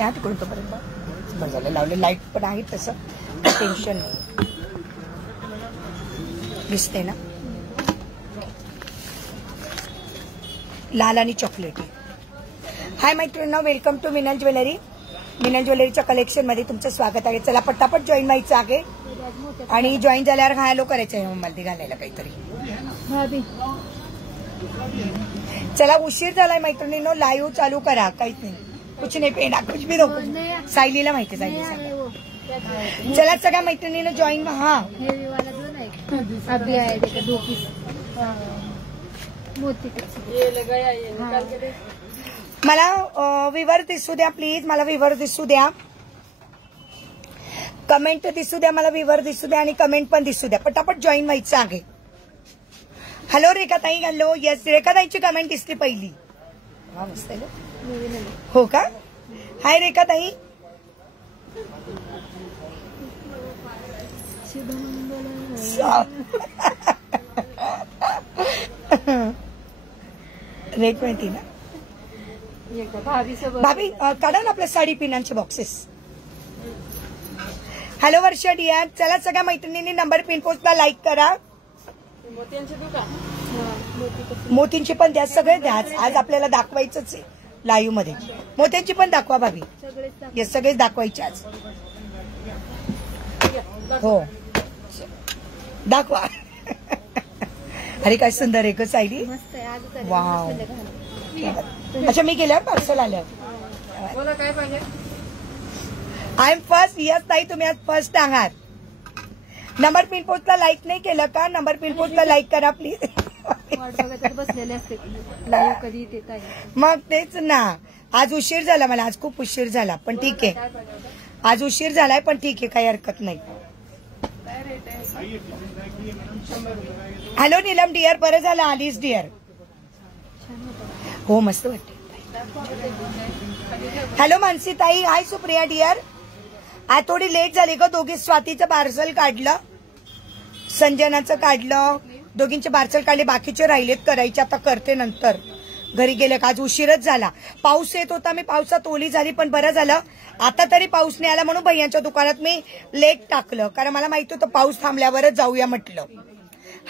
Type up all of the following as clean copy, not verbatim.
त्या तिकडून तोपर्यंत बरं झालं लावले. लाईट पण आहे तसं टेन्शन नाही. दिसते ना लाल आणि चॉकलेटी. हाय मैत्रिणींनो, welcome to Minal jewellery. Minal ज्वेलरीच्या कलेक्शन मध्ये तुमचं स्वागत आहे. चला पटापट जॉईन व्हायचं आहे आणि जॉईन झाल्यावर हॅलो करायचं आहे मला घालायला काहीतरी. चला उशीर झालाय मैत्रिणींनो, लाईव्ह चालू करा. काहीच नाही, कुछ नाही पेना कुछ भी नको. सायलीला माहिती सायली. चला सगळ्या मैत्रिणीनं जॉईन. हा मला विवर दिसू द्या प्लीज. मला विवर दिसू द्या, कमेंट दिसू द्या, मला विवर दिसू द्या आणि कमेंट पण दिसू द्या. पटापट जॉईन व्हायचं आहे. हॅलो रेखाताई. हॅलो. येस, रेखाताईची कमेंट दिसली पहिली. हा मस्त आहे ना. हो का. हाय रेखाताई. रेख माहिती ना भाभी. काढा ना आपल्या साडी पिनांचे बॉक्सेस. हॅलो वर्षा डियर. चला सगळ्या मैत्रिणींनी नंबर पिन पोस्टला लाईक करा. मोतींची पण द्या, सगळे द्या. आज आपल्याला दाखवायचंच आहे लाईव्ह मध्ये. मोत्यांची पण दाखवा भाभी. हे सगळेच दाखवायचे आज. हो दाखवा. अरे काय सुंदर आहे ग सायली. वाव. अच्छा मी गेल्यावर पार्सल आलं. काय पाहिजे. I am first. यस ताई तुम्ही आज फर्स्ट आहात. नंबर पिन पोस्टला लाईक नाही केलं का? नंबर पिन पोस्टला लाईक करा प्लीज. बसलेले असते कधी येत आहे. मग तेच ना, आज उशीर झाला मला. आज खूप उशीर झाला पण ठीक आहे. आज उशीर झालाय पण ठीक आहे, काही हरकत नाही. Hello Neelam dear. बरं झालं आलीस डिअर. हो मस्त वाटते. हॅलो मानसी ताई. हाय सुप्रिया डिअर. आज थोडी लेट झाली ग. दोघी स्वातीचं पार्सल काढलं, संजनाचं काढलं, दोघींचे पार्सल काढले, बाकीचे राहिलेत करायचे. आता करते नंतर घरी गेले का. आज उशीरच झाला. पाऊस येत होता, मी पावसात ओली झाली पण बरं झालं आता तरी पाऊस नाही आला म्हणून भैयांच्या दुकानात मी लेट टाकलं, कारण मला माहिती होतं पाऊस थांबल्यावरच जाऊया म्हटलं.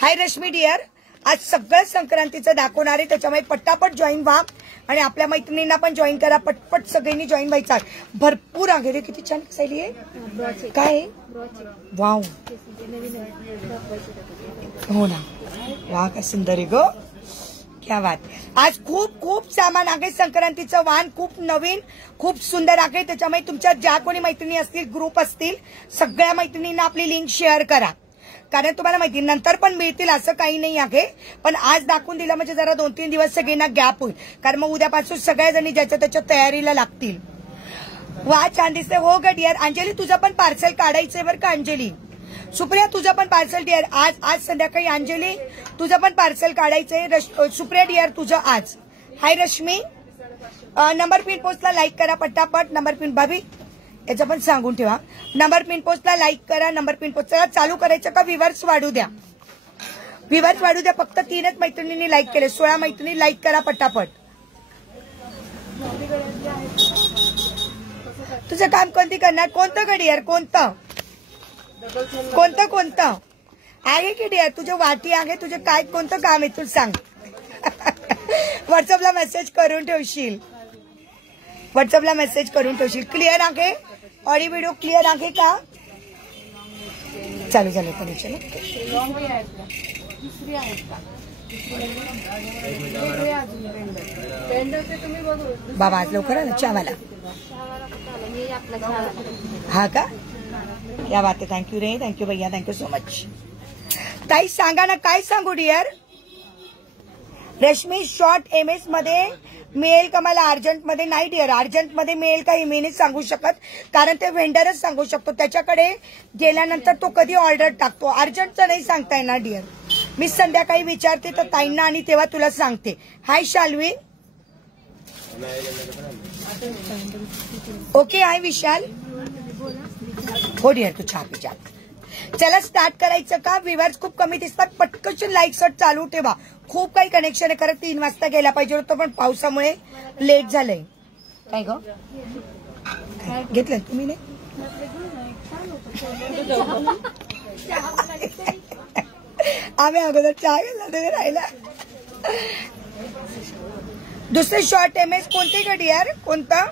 हाय रश्मी डिअर. आज सगळं संक्रांतीचं दाखवणार आहे, त्याच्यामुळे पटापट जॉईन व्हा आणि आपल्या मैत्रिणींना पण जॉईन करा. पटपट सगळ्यांनी जॉईन व्हायचं. भरपूर आहे रे. किती छान शैली आहे. काय वाव. हो ना. वा काय सुंदर आहे ग. क्या बात. आज खूप खूप सामान आहे. संक्रांतीचं वाण खूप नवीन, खूप सुंदर आहे. त्याच्यामुळे तुमच्या ज्या कोणी मैत्रिणी असतील, ग्रुप असतील, सगळ्या मैत्रिणींना आपली लिंक शेअर करा, कारण तुम्हाला माहिती नंतर पण मिळतील असं काही नाही आहे. पण आज दाखवून दिलं म्हणजे जरा 2-3 दिवस सगळ्यांना गॅप होईल, कारण मग उद्यापासून सगळ्या जणी ज्याच्या त्याच्या तयारीला लागतील. वा छान दिसते. हो ग डिअर. अंजली तुझं पण पार्सल काढायचंय बरं का. अंजली. सुप्रिया तुझं पण पार्सल डिअर आज संध्याकाळी. अंजली तुझं पण पार्सल काढायचंय. सुप्रिया डिअर तुझं आज. हाय रश्मी. नंबर पिन पोस्टला लाईक करा पटापट. नंबर पिन भाभी याचं पण सांगून ठेवा. नंबर पिन पोस्टला लाईक करा. नंबर पिन पोस्टला चालू करायचं का व्ह्यूअर्स वाढू द्या. व्ह्यूअर्स वाढू द्या. फक्त 3च मैत्रिणींनी लाईक केले. 16 मैत्रिणी लाईक करा पटापट. तुझं काम कोणती करणार? कोणतं गडी यार? कोणतं कोणतं कोणतं आहे की डिअर? तुझे वाटी आहे, तुझे काय कोणतं काम आहे तू सांग. व्हॉट्सअपला मेसेज करून ठेवशील. व्हॉट्सअपला मेसेज करून ठेवशील. क्लिअर आहे? ऑडिओ व्हिडिओ क्लिअर आहे का? चालू झालं कनेक्शन. बाबा आज लवकर आला चहावाला. हा का. या बात आहे. थँक्यू रे. थँक्यू भैया. Thank you so much. ताई सांगा ना काय सांगू डिअर. रश्मी शॉर्ट एमएस मध्ये मिळेल का मला? अर्जंट मध्ये नाही डिअर. अर्जंट मध्ये मिळेल का मी नाही सांगू शकत, कारण ते व्हेंडरच सांगू शकतो. त्याच्याकडे गेल्यानंतर तो कधी ऑर्डर टाकतो. अर्जंटचं नाही सांगता येणार डिअर. मी संध्याकाळी विचारते तर ताईंना आणि तेव्हा तुला सांगते. हाय शाल्वी. ओके. हाय विशाल. हो डिअर तू चहा पी. चला स्टार्ट करायचं का? व्ह्यूअर्स खूप कमी दिसतात. पटकन लाईक शॉट चालू ठेवा. खूप काही कनेक्शन आहे. खरं 3 वाजता गेला पाहिजे होतं पण पावसामुळे लेट झालंय. काय ग घेतलं तुम्ही नाही आम्ही अगोदर चहा घेतला तुम्ही राहिला. दुसरे शॉर्ट एमएस कोणते गडी यार कोणता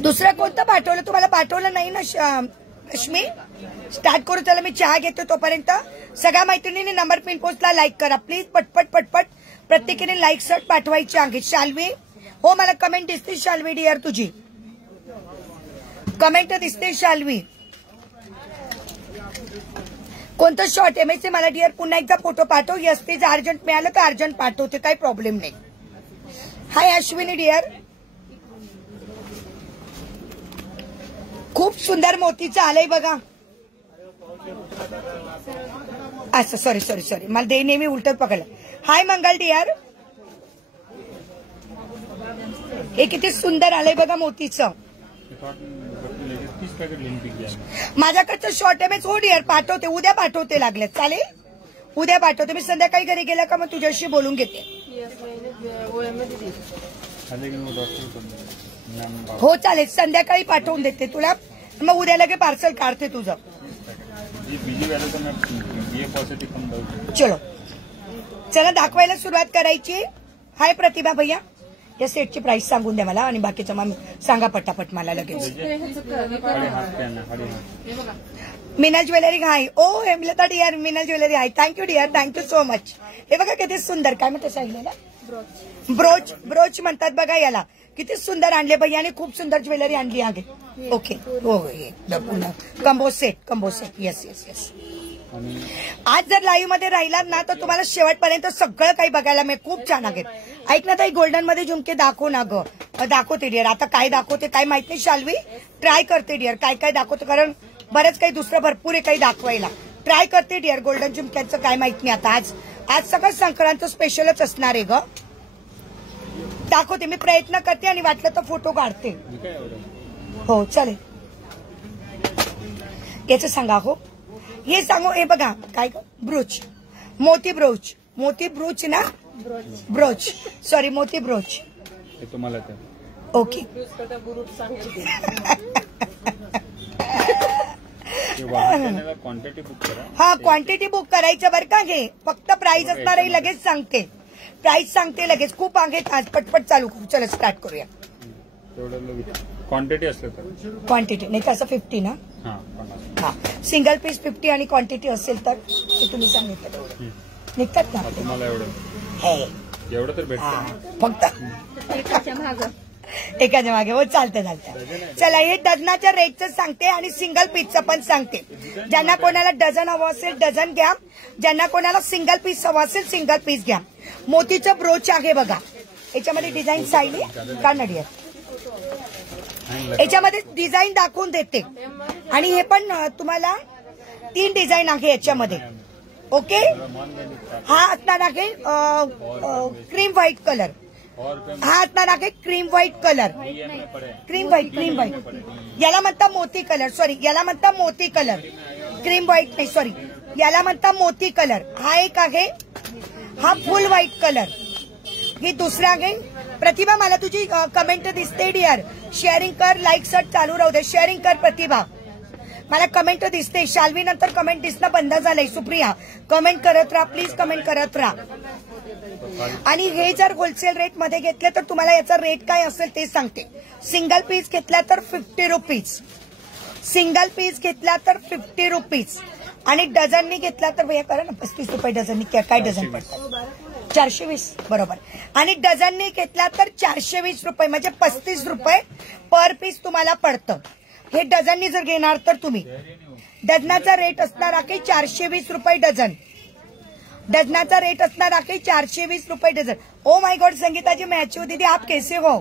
दुसरं कोणतं पाठवलं तुम्हाला पाठवलं नाही ना रश्मी. स्टार्ट करू त्याला मी चहा घेतो तोपर्यंत सगळ्या मैत्रिणींनी नंबर पिन पोस्टला लाईक करा प्लीज. पटपट पटपट प्रत्येकीने लाईक सर्ट पाठवायची आहे. शाल्वी हो मला कमेंट दिसते शाल्वी डिअर तुझी कमेंट दिसते शाल्वी. कोणतं शॉर्ट एमएसचे मला डिअर पुन्हा एकदा फोटो पाठव. यस प्लीज अर्जंट मिळालं तर अर्जंट पाठवते काही प्रॉब्लेम नाही. हाय अश्विनी डिअर खूप सुंदर मोतीचं आलंय बघा. असं सॉरी सॉरी सॉरी मला दे नेहमी उलटत पकडलं. हाय मंगल डिअर हे किती सुंदर आलंय बघा मोतीचं. माझ्याकडचं शॉर्ट एमएस हो डिअर पाठवते उद्या पाठवते लागले चालेल उद्या पाठवते. मी संध्याकाळी घरी गेला का मग तुझ्याशी बोलून घेते. हो चालेल संध्याकाळी पाठवून देते तुला मग उद्या लगे पार्सल काढते तुझं. चलो चला दाखवायला सुरुवात करायची. हाय प्रतिभा भैया या सेटची प्राइस सांगून द्या मला आणि बाकीचं मग सांगा पटापट मला लगेच. Meena jewellery hi oh Hemlata dear Meena jewellery hi thank you dear thank you so much. हे बघा किती सुंदर काय म्हणते सांगितलं ब्रोच ब्रोच म्हणतात बघा याला. किती सुंदर आणले भैयाने खूप सुंदर ज्वेलरी आणली आहे. ओके हो combo set yes yes yes. आज जर लाईव्ह मध्ये राहिलात ना तर तुम्हाला शेवटपर्यंत सगळं काही बघायला मिळेल. खूप छान आहे. ऐक ना ताई गोल्डन मध्ये झुमके दाखव ना ग. दाखवते डिअर आता काय दाखवते काय माहित नाही शाल्वी ट्राय करते डिअर काय काय दाखवते कारण बरंच काही दुसरं भरपूर आहे काही दाखवायला. ट्राय करते डिअर गोल्डन झुमक्यांचं काय माहित नाही. आता आज सगळं संक्रांत स्पेशलच असणार आहे ग. दाखवते मी प्रयत्न करते आणि वाटलं तर फोटो काढते. हो चालेल याचं सांगा हो हे सांगू. हे बघा काय ब्रोच मोती ब्रोच ना ब्रोच सॉरी मोती ब्रोच तुम्हाला ओके. हा क्वांटिटी बुक करायचं बरं का. घे फक्त प्राइस असणार आहे लगेच सांगते. प्राइस सांगते लगेच खूप आहेत आज पटपट चालू चला स्टार्ट करूया. क्वांटिटी असलं तर क्वांटिटी नाही तसं 50 ना. हा सिंगल पीस 50 आणि क्वांटिटी असेल तर तुम्ही सांगितलं तेवढं निघतात ना तुम्हाला एवढं तर भेटतं फक्त एकाच्या मागे हो चालतं. चला हे डझनाच्या रेटचं सांगते आणि सिंगल पीसचं पण सांगते. ज्यांना कोणाला डझन हवं असेल डझन घ्या. ज्यांना कोणाला सिंगल पीस हवं असेल सिंगल पीस घ्या. मोतीचं ब्रोच आहे बघा. याच्यामध्ये डिझाईन साईली काढणार याच्यामध्ये डिझाईन दाखवून देते आणि हे पण तुम्हाला 3 डिझाईन आहे याच्यामध्ये. ओके हा असणार आहे क्रीम व्हाईट कलर. हा असणार आहे cream white colour. Cream white याला म्हणता मोती कलर सॉरी याला म्हणता मोती कलर. क्रीम व्हाईट नाही सॉरी याला म्हणता मोती कलर. हा एक आहे हा फुल व्हाईट कलर. ही दुसरा आहे. प्रतिभा मला तुझी कमेंट दिसते डिअर शेअरिंग कर लाईक सर्ट चालू राहू दे. शेअरिंग कर प्रतिभा मला कमेंट दिसते. शाल्वी नंतर कमेंट दिसणं बंद झालंय. सुप्रिया कमेंट करत राहा प्लीज कमेंट करत राहा. आणि हे जर होलसेल रेट मध्ये घेतले तर तुम्हाला याचा रेट काय असेल ते सांगते. सिंगल पीस घेतला तर 50 रुपीज. सिंगल पीस घेतला तर 50 रुपीज आणि डझननी घेतला तर भैया करा ना 35 रुपये डझननी काय डझन पडतात 420 बरोबर. आणि डझननी घेतला तर 420 रुपये म्हणजे 35 रुपये पर पीस तुम्हाला पडतं. हे डझननी जर घेणार तर तुम्ही डझनाचा रेट असणार आहे 420 रुपये डझन. डझनाचा रेट असणार आहे 420 रुपये डझन. ओ माय गॉड संगीताजी मॅच्यू दीदी आप कैसे हो.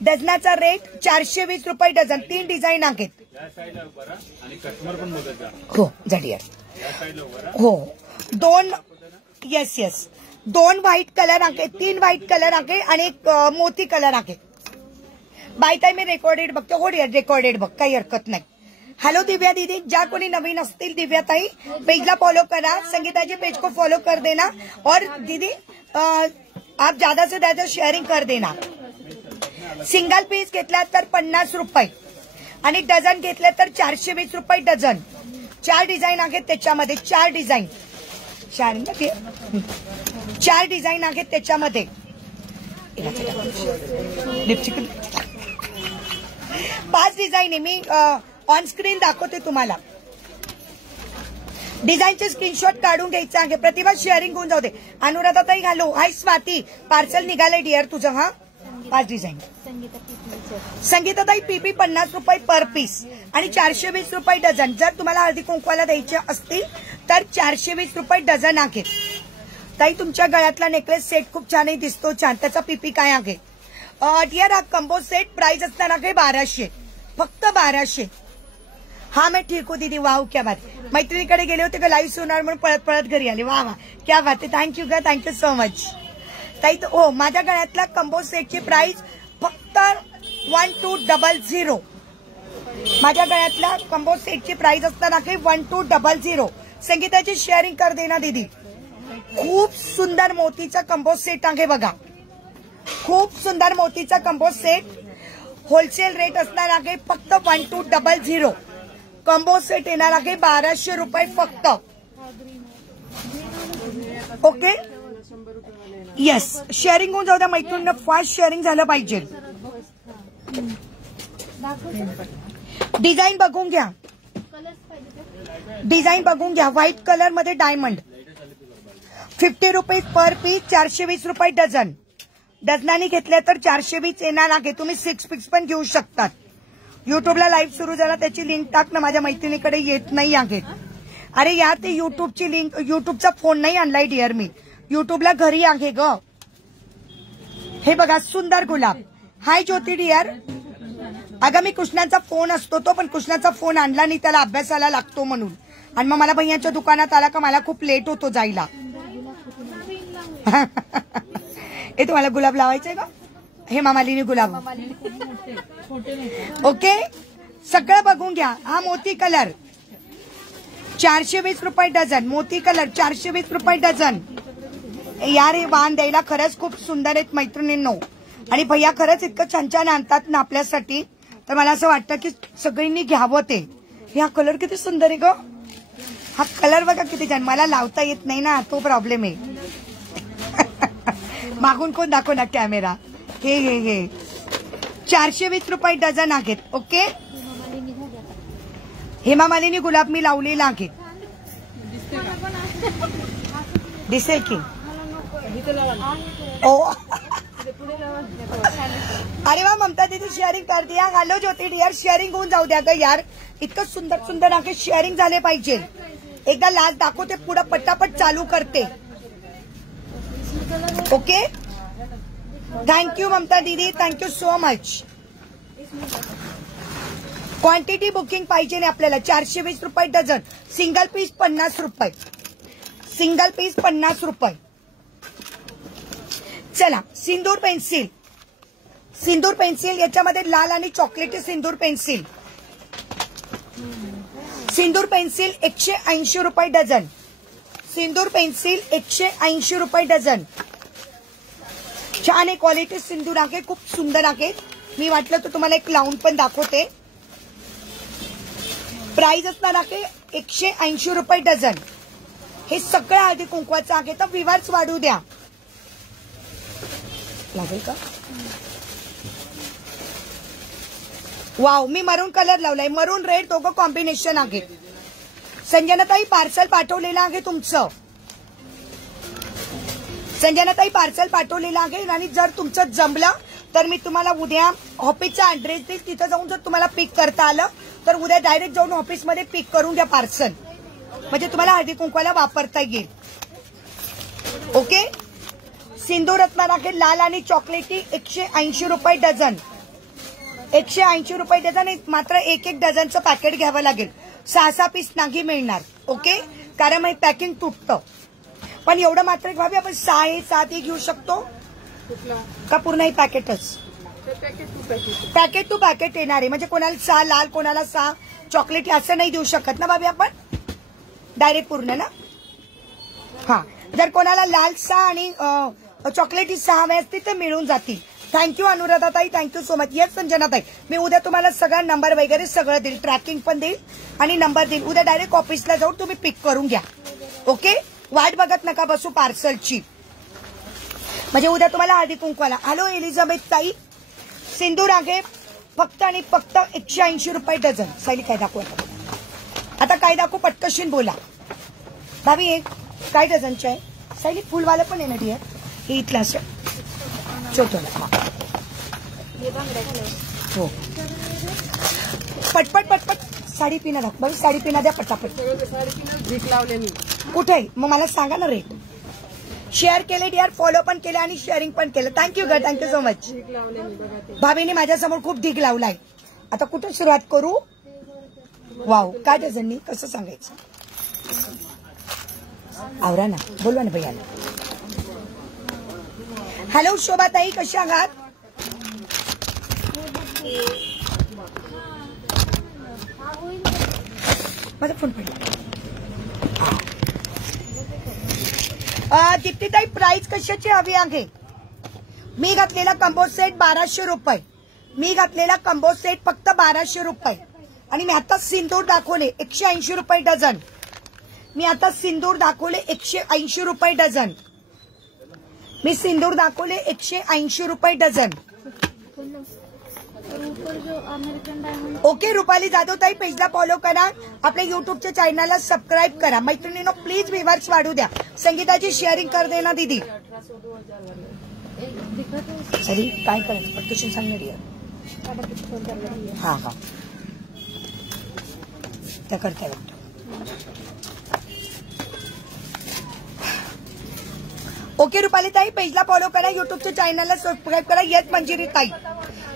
डझनाचा रेट 420 रुपये डझन. 3 डिझाईन आहेत. हो जडियर हो 2 येस येस 2 व्हाईट कलर आहे 3 व्हाईट कलर आहे आणि एक मोती कलर आहे. बाय ताई मी रेकॉर्डेड बघते. हो डिअर रेकॉर्डेड बघ काही हरकत नाही. हेलो दिव्या दीदी ज्या कोणी नवीन असतील दिव्या ताई पेजला फॉलो करा. संगीताजी पेज को फॉलो कर देना और दीदी आप ज्यादा से ज्यादा शेयरिंग कर देना. सिंगल पीस घेतला तर 50 रुपये आणि डझन घेतले तर 420 रुपये डझन. 4 डिझाईन आहेत त्याच्यामध्ये, 4 डिझाईन, 4 डिझाईन आहेत त्याच्यामध्ये. लिपस्टिक 5 डिझाईन आहे. मी ऑन स्क्रीन दाखवते तुम्हाला. डिझाईनचे स्क्रीनशॉट काढून घ्यायचं आहे. प्रतिभा शेअरिंग होऊन जाऊ दे. अनुराधाताई घालो. हाय स्वाती, पार्सल निघालंय डिअर तुझं. हा 5 डिझाईन. संगीताताई पीपी 50 रुपये पर पीस आणि 420 रुपये डझन. जर तुम्हाला हळदी कुंकवाला द्यायचे असतील तर 420 रुपये डझन आहे. ताई तुमच्या गळ्यातला नेकलेस सेट खूप छानही दिसतो. छान. त्याचा पीपी काय आहे? डिअर हा कंबो सेट प्राइस असणार आहे 1200, फक्त 1200. हा मैं ठीक हूँ दीदी. वाव क्या बात. मैत्रिणीकडे गेले होते का लाईव्ह होणार म्हणून पळत पळत घरी आले. वा वा क्या बात आहे. थँक्यू ग, थँक्यू सो मच ताई. हो, माझ्या गळ्यातला कंबो सेटची प्राइस फक्त 1200. माझ्या गळ्यातला कंबो सेटची प्राइस असणार आहे 1200. संगीताची शेअरिंग कर देना दीदी. खूप सुंदर मोतीचा कंबो सेट आहे बघा. खूप सुंदर मोतीचा कंबो सेट. होलसेल रेट असणार आहे फक्त 1200. कंबो सेट येणार आहे 1200 रुपये फक्त. Okay, yes. शेअरिंग होऊन जाऊ द्या मैत्रिणींना. फास्ट शेअरिंग झालं पाहिजे. डिझाईन बघून घ्या. डिझाईन बघून घ्या. व्हाईट कलर मध्ये डायमंड. 50 रुपये पर पीस, 420 रुपये डझन. डझनाने घेतले तर 420 येणार आहे. तुम्ही 6 पीस पण घेऊ शकतात. युट्यूबला लाईव्ह सुरू झाला त्याची लिंक टाक ना. माझ्या मैत्रिणीकडे येत नाही आहे. अरे या ते युट्यूबची लिंक, युट्यूबचा फोन नाही आणलाय डिअर मी. युट्यूबला घरी आहे ग. हे बघा सुंदर गुलाब. हाय ज्योती डिअर. अगं मी कृष्णाचा फोन असतो तो, पण कृष्णाचा फोन आणला नाही, त्याला अभ्यासाला लागतो म्हणून. आणि मग मला भैयाच्या दुकानात आला का मला खूप लेट होतो जायला. हे तुम्हाला गुलाब लावायचंय का? हे मामालीने गुलाब. ओके, सगळं बघून घ्या. हा मोती कलर 420 रुपये डझन. मोती कलर 420 रुपये डझन. यार हे वाण द्यायला खरंच खूप सुंदर आहेत मैत्रिणींनो. आणि भैया खरंच इतकं छान छान आणतात ना आपल्यासाठी, तर मला असं वाटतं की सगळ्यांनी घ्यावं ते. हा कलर किती सुंदर आहे ग. हा कलर बघा किती छान. मला लावता येत नाही ना, तो प्रॉब्लेम आहे. मागून कोण दाखव ना कॅमेरा. हे 420 रुपये डझन आहेत. ओके, हेमा मालिनी गुलाब मी लावलेला आहे. दिसेल की? ओ अरे वा, ममता दीदी शेअरिंग करते. हॅलो ज्योती डिअर, शेअरिंग होऊन जाऊ द्या ग यार. इतकं सुंदर सुंदर आहे. शेअरिंग झाले पाहिजे. एकदा लास्ट दाखवते, पुढं पटापट चालू करते. ओके, थँक्यू ममता दीदी, thank you so much. Quantity booking पाहिजे ना आपल्याला. 420 रुपये डझन. सिंगल पीस 50 रुपये. सिंगल पीस 50 रुपये. चला, सिंदूर पेन्सिल. सिंदूर पेन्सिल याच्यामध्ये लाल आणि चॉकलेटी सिंदूर पेन्सिल. सिंदूर पेन्सिल 180 रुपये डझन. सिंदूर पेन्सिल 180 रुपये डझन. छान आहे क्वालिटी सिंदूर आहे. खूप सुंदर आहे. मी वाटलं तर तुम्हाला एक लावून पण दाखवते. प्राइस असणार आहे 180 रुपये डझन. हे सगळं हळदी कुंकवाचं आहे. तर विवर्स वाढू द्या. लागेल का? वाव, मी मरून कलर लावलाय. मरून रेड दोघं कॉम्बिनेशन आहे. संजनाताई पार्सल पाठवलेलं आहे तुमचं. संजनाताई पार्सल पाठवलेलं आहे. आणि जर तुमचं जमलं तर मी तुम्हाला उद्या ऑफिसचा ऍड्रेस देईल. तिथं जाऊन जर तुम्हाला पिक करता आलं तर उद्या डायरेक्ट जाऊन ऑफिसमध्ये पिक करून घ्या पार्सल. म्हणजे तुम्हाला हळदी कुंकवाला वापरता येईल. ओके, सिंदूर असणार आहे लाल आणि चॉकलेटी 180 रुपये डझन. 180 रुपये डझन. मात्र एक एक डझनचं पॅकेट घ्यावं लागेल. 6 पीस नाही मिळणार. ओके, कारण मग पॅकिंग तुटतं. पण एवढं मात्र भाभी आपण 6 घेऊ शकतो का? पूर्ण हे पॅकेटच. पॅकेट टू पॅकेट येणार आहे. म्हणजे कोणाला 6 लाल, कोणाला 6 चॉकलेटी असं नाही देऊ शकत ना भाभी आपण. डायरेक्ट पूर्ण ना. हा, जर कोणाला लाल 6 आणि चॉकलेटी 6 हवे असतील तर मिळून जातील. थँक्यू अनुराधाताई, थँक्यू सो मच. येस संजनाताई, मी उद्या तुम्हाला सगळा नंबर वगैरे सगळं देईल, ट्रॅकिंग पण देईल आणि नंबर देईल. उद्या डायरेक्ट ऑफिसला जाऊन तुम्ही पिक करून घ्या. ओके, वाट बघत नका बसू पार्सलची, म्हणजे उद्या तुम्हाला हळदी कुंकवाला. हॅलो एलिझाबेथ ताई, सिंदूर आहे फक्त आणि फक्त 180 रुपये डझन. सायली काय दाखवू आता काय दाखवू, पटकशीन बोला. भाभी एक काय डझनचे आहे? सायली फुलवाला पण आहे ना डिअर, हे इथला असं छोटं. हो, पटपट पटपट साडी पिना दाखव. भाभी साडी पिना द्या पटापट. कुठे मग मला सांगा ना रेट. शेअर केले डिअर, फॉलो पण केले आणि शेअरिंग पण केलं. थँक्यू ग, थँक्यू सो मच. भाभीने माझ्यासमोर खूप ढीग लावलाय. आता कुठून सुरुवात करू? वाव, काय डझननी कसं सांगायचं? आवरा ना, बोलवा ना भैया. हॅलो शोभाताई, कशा आहात? माझा फोन पडला. दीप्तीताई, प्राइस कशाची हवी आहे? मी घातलेला कंबो सेट 1200 रुपये. मी घातलेला कंबो सेट फक्त 1200 रुपये. आणि मी आता सिंदूर दाखवले 180 रुपये डझन. मी आता सिंदूर दाखवले 180 रुपये डझन. मी सिंदूर दाखवले 180 रुपये डझन. ओके रुपाली जाधव ताई, पेजला फॉलो करा, आपल्या युट्यूबच्या चॅनलला सबस्क्राईब करा. मैत्रिणींनो प्लीज व्ह्यूअर्स वाढू द्या. संगीताची शेअरिंग कर देना दीदी. सॉरी काय करायचं पटकन सांगणार आहे. हा हा त्या करता वाटतं. ओके रुपाली ताई, पेजला फॉलो करा, युट्यूबच्या चॅनलला सबस्क्राईब करा. येस मंजिरी ताई,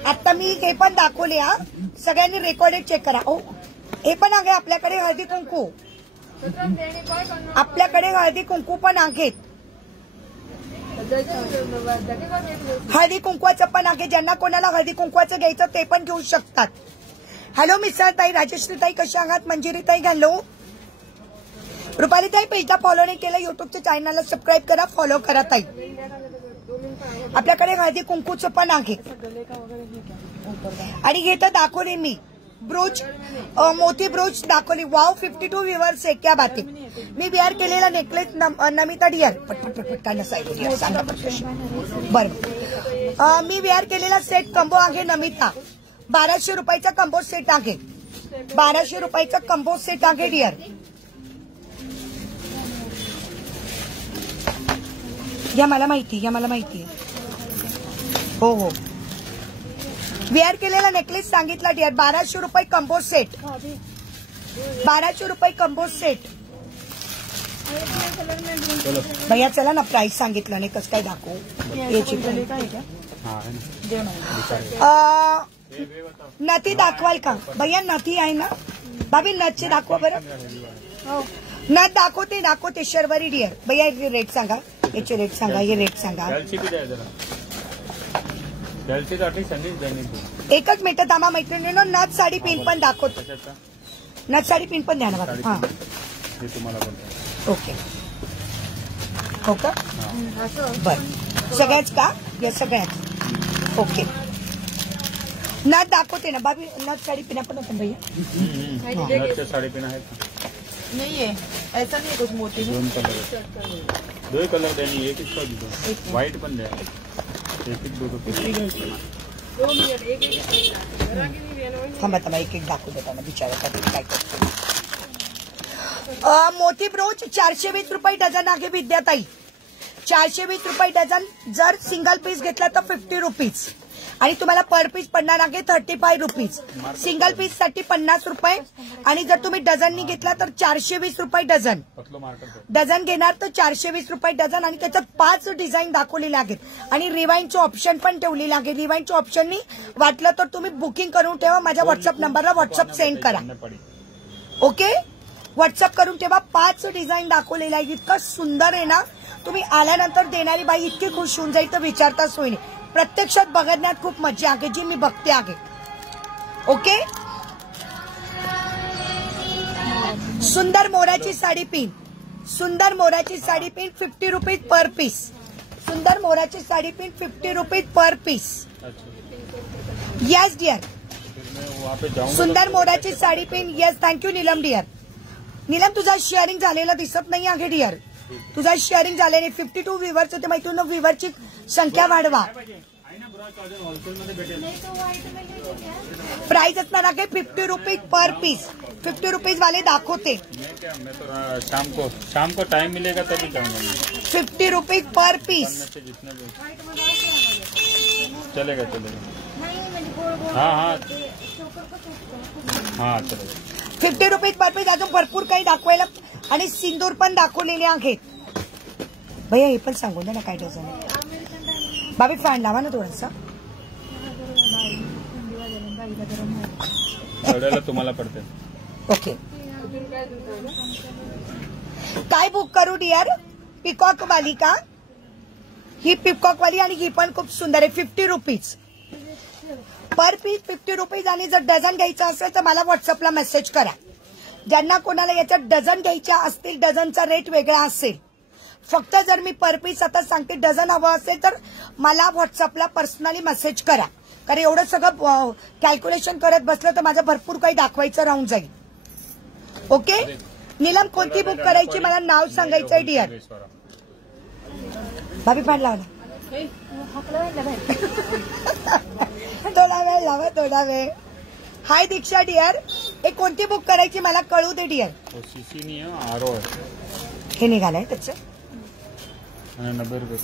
आता मी हे पण दाखवले. हा सगळ्यांनी रेकॉर्डेड चेक करा. ओ हे पण आहे आपल्याकडे हळदी कुंकू. आपल्याकडे हळदी कुंकू पण आहेत. हळदी कुंकवाचं पण आहे. ज्यांना कोणाला हळदी कुंकवाचं घ्यायचं ते पण घेऊ शकतात. हॅलो मिसळ ताई, राजश्री ताई कशा आहात? मंजिरी ताई हॅलो. रुपाली ताई, पेजला फॉलो नाही केलं, युट्यूबच्या चॅनलला सबस्क्राईब करा, फॉलो करा ताई. आपल्याकडे हळदी कुंकूचं पण आहे. आणि हे तर दाखवले मी ब्रोच, मोती ब्रोच दाखवली. वाव 52 व्ह्यूअर्स आहे, क्या बात आहे. मी वेअर केलेला नेकलेस नमिता डिअर पटपट काय नसायचं सांगा बरं. मी वेअर केलेला सेट कंबो आहे नमिता, 1200 रुपयाचा कंबो सेट आहे. 1200 रुपयाचा कंबो सेट आहे डिअर. या मला माहिती, या मला माहिती. हो हो, वेअर केलेला नेकलेस सांगितला डिअर. 1200 रुपये कंबो सेट. 1200 रुपये कंबो सेट. भैया चला ना, प्राइस सांगितलं नाही कसं काय दाखवू. याची नथी दाखवाल का भैया? नथी आहे ना भाभी, नथचे दाखवा बरं. नथ दाखवते शर्वरी डिअर. भैया रेट सांगा, याचे रेट सांगा, हे रेट सांगा. एकच मिनिट थांबा मैत्रिणींनो, नथ साडी पिन पण दाखवतो. नथ साडी पिन पण द्या ना बघा. हा ओके, हो का बर, सगळ्याच का? या सगळ्याच ओके. नथ दाखवते ना भाभी, नथ साडी पिना पण होतं भैया. साडी पिना आहेत नहीं है, ऐसा नहीं कुछ मोती. दो कलर देनी, एक इसका दो व्हाइट पण द्या. थांबा एक एक दाखवू देता ना बिचाऱ्यासाठी काय करतो. मोती ब्रोच 420 रुपये डझन आहे विद्याताई. 420 रुपये डझन. जर सिंगल पीस घेतला तर 50 रुपीज आणि तुम्हाला पर पीस पडणार आहे 35 रुपीज. सिंगल पीस साठी 50 रुपये आणि जर तुम्ही डझननी घेतला तर 420 रुपये डझन. डझन घेणार तर 420 रुपये डझन. आणि त्याच्यात 5 डिझाईन दाखवलेले आहेत आणि रिवाइंडचं ऑप्शन पण ठेवलेलं आहे. रिवाइंडच्या ऑप्शननी वाटलं तर तुम्ही बुकिंग करून ठेवा. माझ्या व्हॉट्सअप नंबरला व्हॉट्सअप सेंड करा. ओके, व्हॉट्सअप करून ठेवा. 5 डिझाईन दाखवलेल्या आहे. इतकं सुंदर आहे ना, तुम्ही आल्यानंतर देणारी बाई इतकी खुश होऊन जाईल तर विचारताच होईल. प्रत्यक्षात बघण्यात खूप मजा आहे जी मी बघते आहे. ओके, सुंदर मोराची साडी पिन. सुंदर मोराची sari pin 50 rupees per piece. सुंदर मोराची sari pin 50 rupees per piece. अच्छा यस डियर, फिर मैं वहाँ पे जाऊँगा। सुंदर मोराची sari pin. Yes, thank you Neelam dear. Neelam तुझा शेअरिंग झालेला दिसत नाही आहे डियर, तुझा शेअरिंग झाले नाही. 52 व्ह्युअर्स होते माहिती, व्ह्युअरची संख्या वाढवा. प्राइस असणार आहे 50 रुपीज पर पीस. 50 रुपीज वाले दाखवते. मैं तो शाम को टाइम मिलेगा तभी जाऊंगा. 50 रुपीज पर पीस. जितना भी चलेगा. हाँ हाँ हाँ चलेगा. 50 रुपीज पर पीस. अजून भरपूर काही दाखवायला आणि सिंदूर पण दाखवलेले आहेत. भैया हे पण सांगून द्या ना काय डझन आहे. बाबी फॅन लावा ना थोडासा. चढायला तुम्हाला पडते. ओके, काय बुक करू डिअर? पिकॉक वाली का? ही पिकॉक वाली आणि ही पण खूप सुंदर आहे. 50 रुपीज पर पीस. 50 रुपीज. आणि जर डझन घ्यायचा असेल तर मला व्हॉट्सअपला मेसेज करा. ज्यांना कोणाला याच्यात डझन घ्यायच्या असतील, डझनचा रेट वेगळा असेल. फक्त जर मी पर पीस आता सांगते, डझन हवं असेल तर मला व्हॉट्सअपला पर्सनली मेसेज करा. कारण एवढं सगळं कॅल्क्युलेशन करत बसलं तर माझं भरपूर काही दाखवायचं राहून जाईल. ओके नीलम, कोणती बुक करायची मला नाव सांगायचंय डिअर. भाभी पाड लावला. थोडा वेळ लावा, थोडा वेळ. हाय दीक्षा डिअर, एक कोणती बुक करायची मला कळू दे डिअर. सीसी नहीं है, आरो है. हे निघालंय त्याचं 90 रुपये.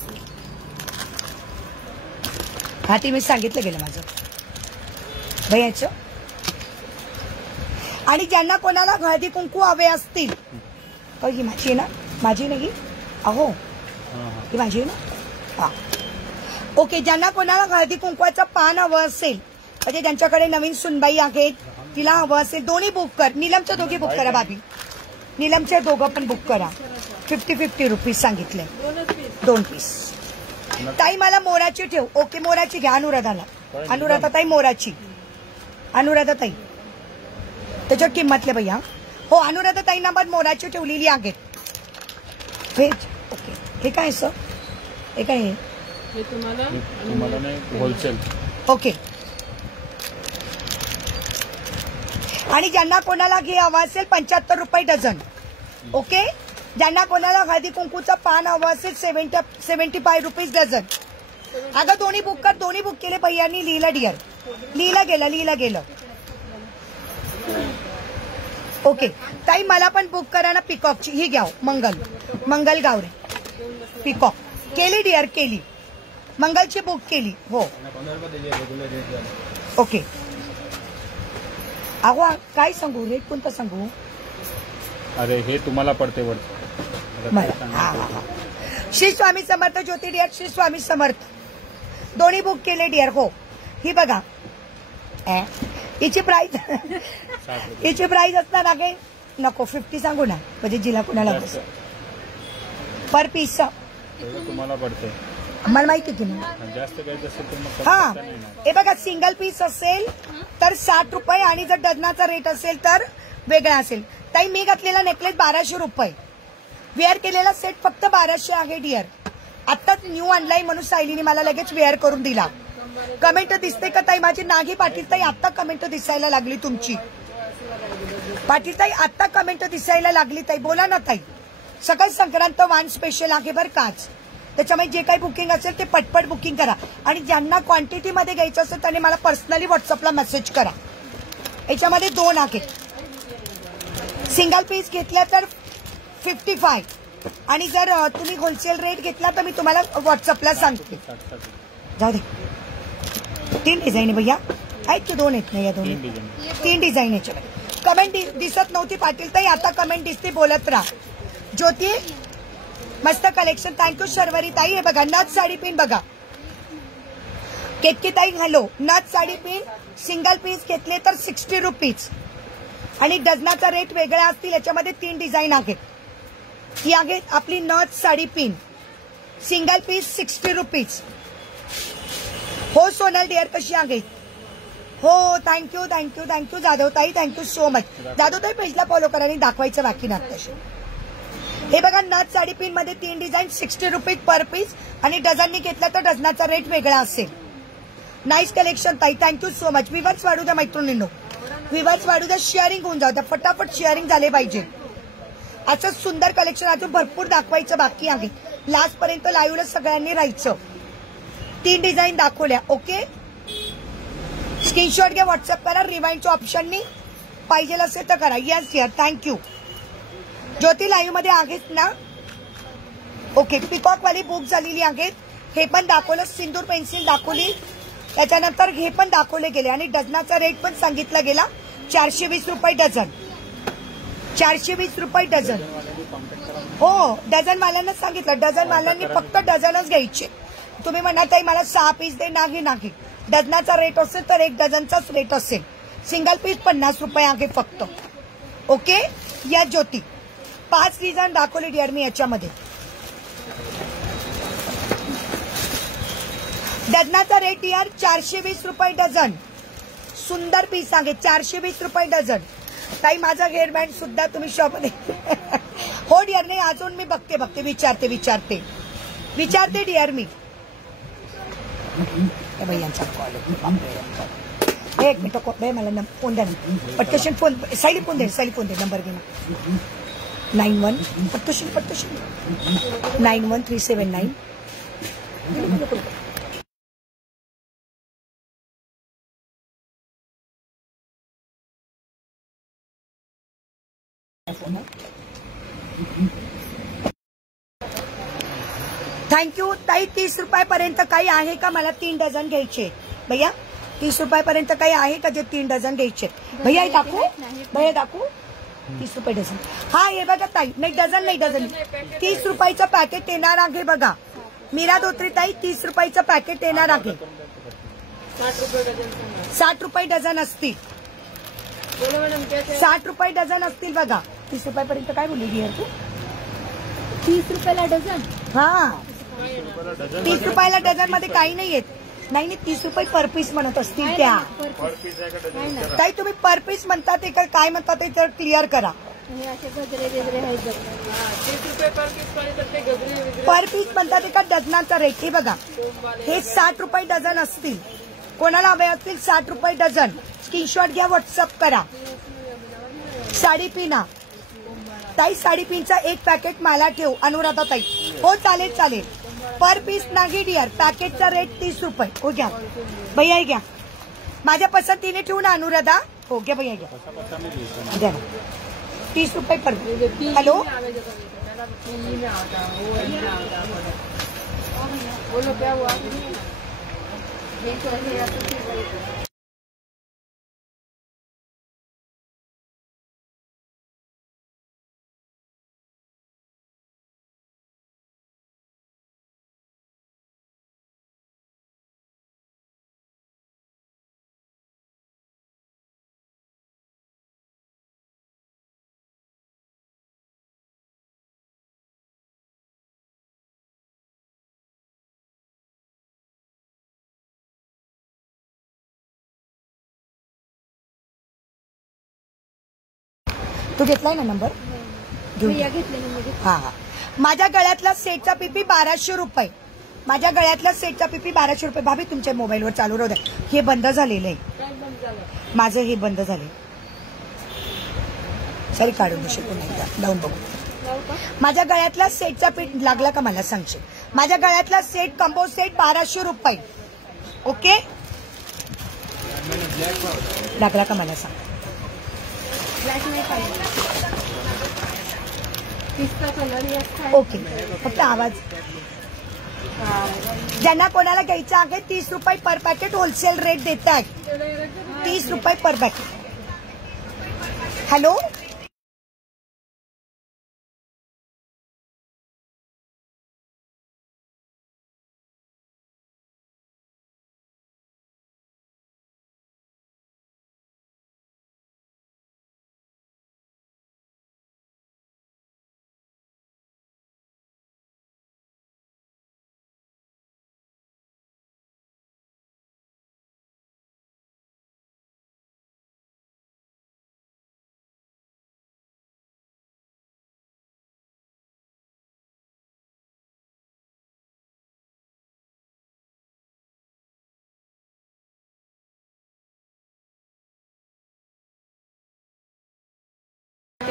हा ती मी सांगितलं गेलं माझं भैयाचं. आणि ज्यांना कोणाला हळदी कुंकू हवे असतील, ही माझी आहे ना, माझी नाही अहो, ही माझी आहे ना. हा ओके, ज्यांना कोणाला हळदी कुंकवाचं पान हवं असेल, म्हणजे ज्यांच्याकडे नवीन सुनबाई आहेत, तिला हवं असेल, दोन्ही बुक कर. नीलमच्या दोघी बुक करा भाभी, नीलमच्या दोघं पण बुक करा. 50 रुपीज सांगितले, 2 पीस. ताई मला मोराची ठेव. ओके मोराची घ्या. अनुराधा ताई मोराची. अनुराधा ताई त्याच्यावर किंमतले भैया. हो अनुराधा ताईंना पण मोराची ठेवलेली आहेत. व्हेज. ओके हे काय सर, हे काय आहे? हे तुम्हाला नाही होलसेल. ओके. आणि ज्यांना कोणाला घे हवा असेल 75 रुपये डझन. ओके, ज्यांना कोणाला हळदी कुंकूचं पान हवं असेल 75 रुपीज डझन. अगं दोन्ही बुक कर. दोन्ही बुक केले भैयांनी. लिहिलं डिअर, लिहिलं गेलं. ओके ताई मला पण बुक करा ना पिकॉकची. ही घ्या मंगल गावरे. पिकॉक केली डिअर, केली. मंगलची बुक केली. हो ओके. अहो काय सांगू, रेट कोणता सांगू? अरे हे तुम्हाला पडते वरती. श्री स्वामी समर्थ ज्योती डिअर. श्री स्वामी समर्थ. दोन्ही बुक केले डिअर. हो ही बघा, हिची प्राइस असणार आहे नको 50 सांगू ना, म्हणजे जिला कोणाला पर पीस तुम्हाला पडते. मला माहिती की नाही. जास्त घ्यायचं असेल तर मग हा हे बघा, सिंगल पीस असेल तर 60 रुपये आणि जर डझनाचा रेट असेल तर वेगळा असेल. ताई मी घातलेला नेकलेस 1200 रुपये. वेअर केलेला सेट फक्त 1200 आहे डिअर. आत्ताच न्यू आणलाय म्हणून सायलीने मला लगेच वेअर करून दिला. कमेंट दिसते का ताई माझी? नागी पाटील ताई आत्ता कमेंट दिसायला लागली तुमची. पाटील ताई आत्ता कमेंट दिसायला लागली ताई. बोला ना ताई. सकल संक्रांत वान स्पेशल आहे बरं काच. त्याच्यामुळे जे काही बुकिंग असेल ते पटपट बुकिंग करा. आणि ज्यांना क्वांटिटीमध्ये घ्यायचं असेल त्यांनी मला पर्सनली व्हॉट्सअपला मेसेज करा. याच्यामध्ये 2 आहेत. सिंगल पीस घेतल्या तर 55 आणि जर तुम्ही होलसेल रेट घेतला तर मी तुम्हाला व्हॉट्सअपला सांगते. जाऊ दे. 3 डिझाईन भैया आहेत की 2 आहेत? नाही या 3 डिझाईन याच्यामध्ये. कमेंट दिसत नव्हती पाटील ताई, आता कमेंट दिसते. बोलत राहा. ज्योती मस्त कलेक्शन. थँक्यू शर्वरी ताई. हे बघा नथ साडी पिन बघा. केतकी ताई हॅलो. नथ साडी पिन सिंगल पीस घेतले तर 60 रुपीज आणि डझनाचा रेट वेगळा असतील. याच्यामध्ये 3 डिझाईन आहेत. ही आहे आपली नथ sari pin. Single piece 60 rupees. हो सोनल डिअर कशी आहे? हो थँक्यू जाधवताई. Thank you so much. जाधवताई पेजला फॉलो करा आणि दाखवायचं बाकी ना तसे. हे बघा नथ साडी पिन मध्ये 3 डिझाईन 60 रुपीज पर पीस आणि डझननी घेतला तर डझनाचा रेट वेगळा असेल. नाईस कलेक्शन ताई, थँक्यू सो मच. विवर्स वाढू द्या मैत्रिणींनो, विवर्स वाढू द्या, शेअरिंग होऊन जाऊ द्या, फटाफट शेअरिंग झाले पाहिजे. असं सुंदर कलेक्शन अजून भरपूर दाखवायचं बाकी आहे. लास्ट पर्यंत लाईव्हला सगळ्यांनी राहायचं. 3 डिझाईन दाखवल्या. ओके, स्क्रीनशॉट घ्या, व्हॉट्सअप करा, रिवाइंडच्या ऑप्शननी पाहिजे असेल तर करा. Yes dear, thank you. Jyoti live मध्ये आहेत ना? ओके, पिकॉक वाली बुक झालेली आहेत. हे पण दाखवलं, सिंदूर पेन्सिल दाखवली, त्याच्यानंतर हे पण दाखवले गेले आणि डझनाचा रेट पण सांगितला गेला 420 रुपये डझन. 420 रुपये डझन. हो, डझन वाल्यांना सांगितलं, डझन वाल्यांनी फक्त डझनच घ्यायचे. तुम्ही म्हणा ताई मला 6 पीस दे, नाही नाही, डझनाचा रेट असेल तर 1 डझनचाच रेट असेल. सिंगल पीस 50 रुपये आहे फक्त. ओके, या ज्योती 5 डिझाईन दाखवले डिअर मी याच्यामध्ये. डझनाचा रेट यार 420 रुपये डझन. सुंदर पीस आहे, 420 रुपये डझन. ताई माझा हेअरबँड सुद्धा तुम्ही शॉपमध्ये हो डिअर. नाही अजून मी बघते, विचारते डिअर मी. यांचा कॉल, एक मिनिट मला फोन द्या, पटकन फोन, सायली फोन दे, नंबर घे ना. 91 पटकन 91379. थँक्यू ताई. 30 रुपयापर्यंत काही आहे का? मला 3 डझन घ्यायचे भैया. 30 रुपयापर्यंत काही आहे का जे 3 डझन घ्यायचे? भैया दाखवू, 30 रुपये डझन. हा हे बघा ताई, नाही डझन 30 रुपयाचं पॅकेट येणार आहे बघा. मीरा धोत्रे ताई 30 रुपयाचं पॅकेट येणार आहे. 60 रुपये डझन असतील. 60 रुपये डझन असतील बघा. 30 रुपयापर्यंत काय बोलली डिअर तू? 30 रुपयाला डझन. हा, 30 रुपयाला डझन मध्ये काही नाही येत. नाही 30 रुपये पर पीस म्हणत असतील त्या. ताई तुम्ही पर पीस म्हणतात ते काय म्हणतात ते तर क्लिअर करा. पर पीस म्हणतात ते का डझनाचा रेट? हे बघा, हे 60 रुपये डझन असतील. कोणाला हवे असतील 60 रुपये डझन, स्क्रीनशॉट घ्या, व्हॉट्सअप करा. साडी पिना ताई, साडी पिनचा 1 पॅकेट मला ठेव. अनुराधा ताई हो चालेल. पर पीस नाही डिअर, पॅकेटचा रेट 30 रुपये. हो घ्या भैया, घ्या माझ्या पसंतीने ठेवू ना अनुराधा. हो घ्या भैया, घ्या 30 रुपये पर. हॅलो, बोलो क्या हुआ? तू घेतलाय ना नंबर? हा. माझ्या गळ्यातला सेटचा पीपी 1200 रुपये. माझ्या गळ्यातला सेटचा पीपी 1200 रुपये. भाभी तुमच्या मोबाईलवर चालू राहू द्या. हे बंद झालेलं आहे माझं, हे बंद झाले. सॉरी, काढून देशील पुन्हा लावून बघू. माझ्या गळ्यातला सेटचा पीठ लागला का मला सांगशील. माझ्या गळ्यातला सेट कंबो सेट 1200 रुपये. ओके, लागला का मला सांग. ओके, फक्त आवाज. ज्यांना कोणाला घ्यायचं आहे 30 रुपये पर पॅकेट होलसेल रेट देत आहेत. 30 रुपये पर पॅकेट. हॅलो,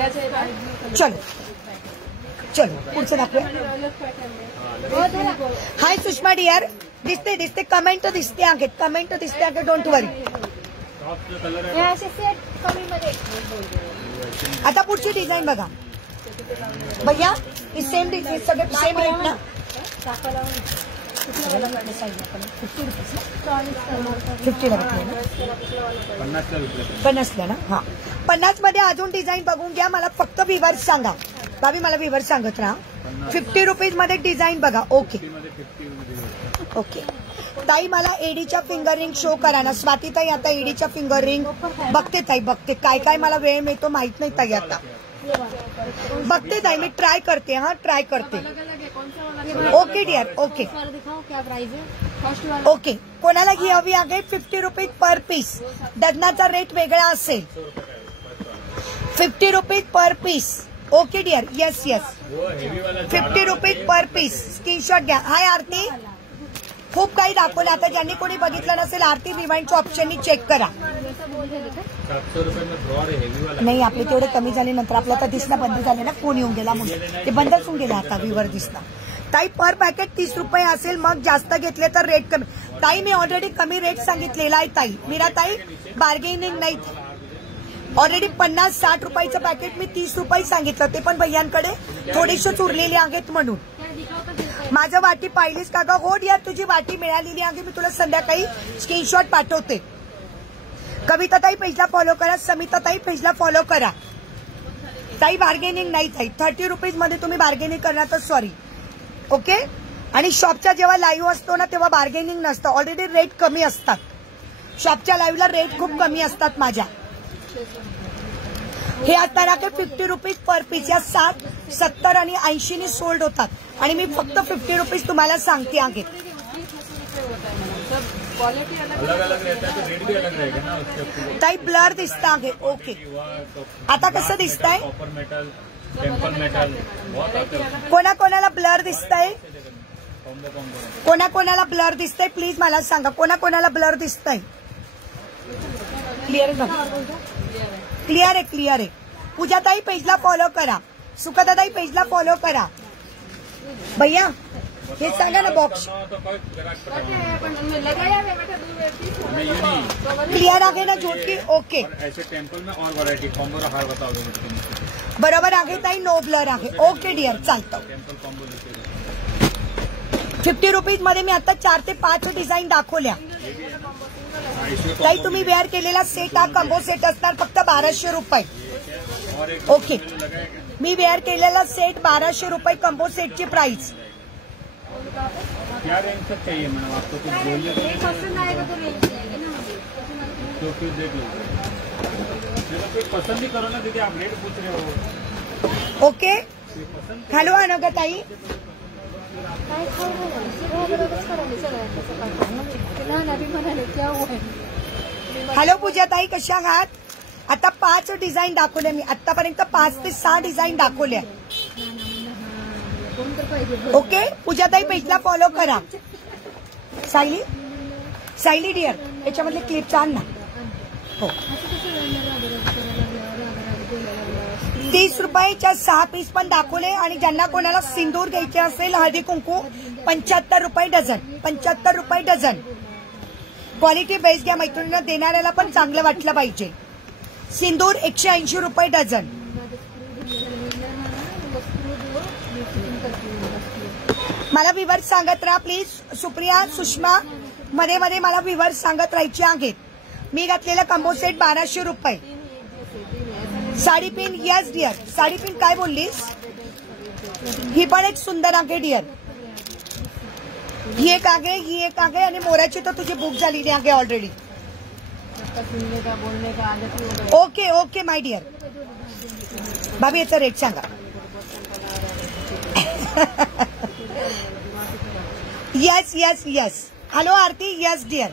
चलो चलो पुढचं दाखवूया. हाय सुषमा डियर, दिसते दिसते कमेंट दिसते आहे, कमेंट दिसते आहे, डोंट वरी. हे असे सेट कमी मध्ये. आता पुढची डिझाईन बघा भैया, ही सेम डिझाईन सगळे सेम रेट ना. 50 ला भेटले ना, 50 ना. हा 50 मध्ये अजून डिझाईन बघून घ्या. मला फक्त विवर्स सांगा भाभी, मला विवर्स सांगत राहा. 50 रुपीज मध्ये डिझाईन बघा. ओके ओके ताई, मला एडीच्या फिंगर रिंग शो करा ना. स्वाती ताई, आता एडीच्या फिंगर रिंग बघते ताई, बघते. काय काय मला वेळ मिळतो माहित नाही ताई, आता बघते ताई, मी ट्राय करते. हा ट्राय करते. ओके डियर, ओके दिखाओ क्या प्राइस है फर्स्ट वाला. ओके. कोणाला घी हवी आहे 50 रुपीज पर पीस. डझनाचा रेट वेगळा असेल. 50 rupees per piece. Okay dear, yes yes 50 rupees per piece. Screenshot घ्या. हाय आरती, खूप काही दाखवलं. आता ज्यांनी कोणी बघितलं नसेल, आरती रिवाइंडच्या ऑप्शननी चेक करा. 700 रुपये में फ्रॉड है, हेवी वाला. नाही आपले तेवढे कमी झाले, नंतर आपलं आता दिसणं बंद झाले ना, फोन येऊन गेला म्हणून ते बंदच होऊन गेलं. आता व्ह्यूवर दिसला. ताई पर पॅकेट 30 रुपये असेल, मग जास्त घेतले तर रेट कमी. ताई मी ऑलरेडी कमी रेट सांगितलेला आहे ताई. मीरा ताई बार्गेनिंग नाही. ऑलरेडी 50-60 रुपयाचं पॅकेट मी 30 रुपये सांगितलं, ते पण भैयांकडे थोडेसेच उरलेले आहेत म्हणून. माझं वाटी पाहिलीस का ग? हो डियर, तुझी वाटी मिळालेली आहे. मी तुला संध्याकाळी स्क्रीनशॉट पाठवते. कविता ताई पेजला फॉलो करा, समिता ताई पेजला फॉलो करा. ताई बार्गेनिंग नाही ताई. 30 रुपीज मध्ये तुम्ही बार्गेनिंग करणार तर सॉरी. ओके. आणि शॉपच्या जेव्हा लाईव्ह असतो ना, तेव्हा बार्गेनिंग नसतं. ऑलरेडी रेट कमी असतात. शॉपच्या लाईव्हला रेट खूप कमी असतात माझ्या. हे असताना 50 रुपीज पर पीस. या 60, 70 आणि 80 ने सोल्ड होतात, आणि मी फक्त 50 रुपीज तुम्हाला सांगते आहे. अलग अलग रहता है तो रेट भी अलग रहेगा ना उसके. ताई ब्लर दिसता आहे. ओके, आता कसं दिसतंय? कॉपर मेटल, टेम्पल मेटल बहुत आते हैं. कोणाकोणाला ब्लर दिसतंय? Combo combo. कोणाकोणाला ब्लर दिसतंय प्लीज मला सांगा. कोणाकोणाला ब्लर दिसतंय? क्लिअर आहे बघा, क्लिअर आहे, क्लिअर आहे. पूजाताई पेजला फॉलो करा, सुखदाताई पेजला फॉलो करा. भैया हे सांगा ना बॉक्स क्लियर आहे ना ज्योति? ओके. ऐसे टेम्पल में और वैरायटी कॉम्बो का हार बताओ. बरोबर आहे ताई, नो ब्लर आहे. ओके डियर, चालतं. टेम्पल कॉम्बो 50 रुपीज मध्ये मी आता 4 ते 5 डिझाईन दाखवल्या. ताई तुम्ही वेअर केलेला सेट हा कॉम्बो सेट असणार फक्त 1200 रुपये. ओके, मी वेअर केलेला सेट 1200 रुपये कॉम्बो सेटची प्राइस. क्या रेंज तक चाहिए मैडम आपको? कुछ बोलिए पसंद आएगा तो रेंज जाएगी ना. तो फिर देख लो. कोई पसंद ही करो ना दीदी, आप रेट पूछ रहे हो. ओके. हॅलो अनघा ताई. काय खाऊ बरोबरच करायला सगळ्यांना नवी म्हणाले क्या हुआ. हॅलो पूजा ताई, कशा आहात? आता 5 डिझाईन दाखवल्या मी आतापर्यंत. 5 ते 6 डिझाईन दाखवल्या. ओके, पूजाताई पेजला फॉलो करा. सायली, सायली डियर याच्यामधले क्लिप आण ना. हो, 30 रुपयाच्या 6 पीस पण दाखवले. आणि ज्यांना कोणाला सिंदूर घ्यायचे असेल, हळदी कुंकू 75 रुपये डझन. 75 रुपये डझन. क्वालिटी बेस घ्या मैत्रिणींना, देणाऱ्याला पण चांगलं वाटलं पाहिजे. सिंदूर 180 रुपये डझन. मला विवर्स सांगत राहा प्लीज. सुप्रिया, सुषमा, मध्ये मध्ये मला विवर्स सांगत राहायचे आहेत. मी घातलेला कॉम्बो सेट 1200 रुपये. Sari pin, yes dear. Sari pin काय बोललीस? ही पण एक सुंदर आहे डियर. ही एक आहे, ही एक आहे. आणि मोराची तर तुझी बुक झालेली आहे ऑलरेडी. ओके ओके माय डियर. भाभी याचा रेट सांगा. Yes yes yes. हॅलो आरती, येस डियर.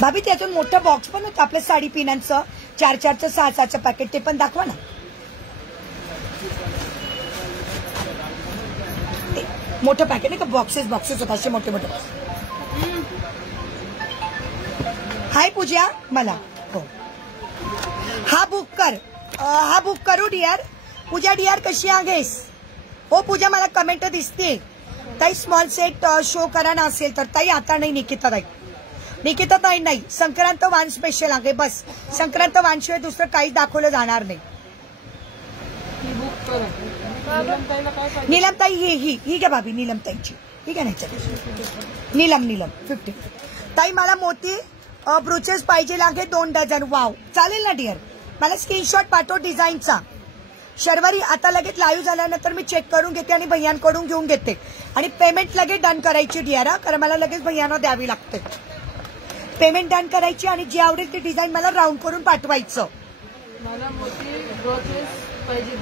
भाभी त्यातून मोठं बॉक्स पण होतं आपल्या साडी पिनांचं, 4-4चं 6-6चं पॅकेट, ते पण दाखवा ना. मोठं पॅकेट नाही का, बॉक्सेस बॉक्सेस होतात असे मोठे मोठे. हाय पूजा, मला हो हा बुक कर. हा बुक करू डिअर. पूजा डिअर कशी आहेस? हो पूजा मला कमेंट दिसते. ताई स्मॉल सेट शो करा ना असेल तर. ताई आता नाही निकिताताई. निकिताताई नाही. संक्रांत वाण स्पेशल आहे बस. संक्रांत वाणशिवाय दुसरं काहीच दाखवलं जाणार नाही. नीलमताई ही घ्या भाभी. नीलमताईची ही घ्या नाही. नीलम 50. ताई मला मोती ब्रुचेस पाहिजे लागे 2 डझन. वाव चालेल ना डिअर. मला स्क्रीनशॉट पाठव डिझाईनचा. शर्वरी आता लगेच लाईव्ह झाल्यानंतर मी चेक करून घेते आणि भैयांकडून घेऊन घेते. आणि पेमेंट लगेच डन करायची डिअर. कारण मला लगेच भैयांना द्यावी लागते. पेमेंट डन करायची आणि जी आवडेल ती डिझाईन मला राऊंड करून पाठवायचं.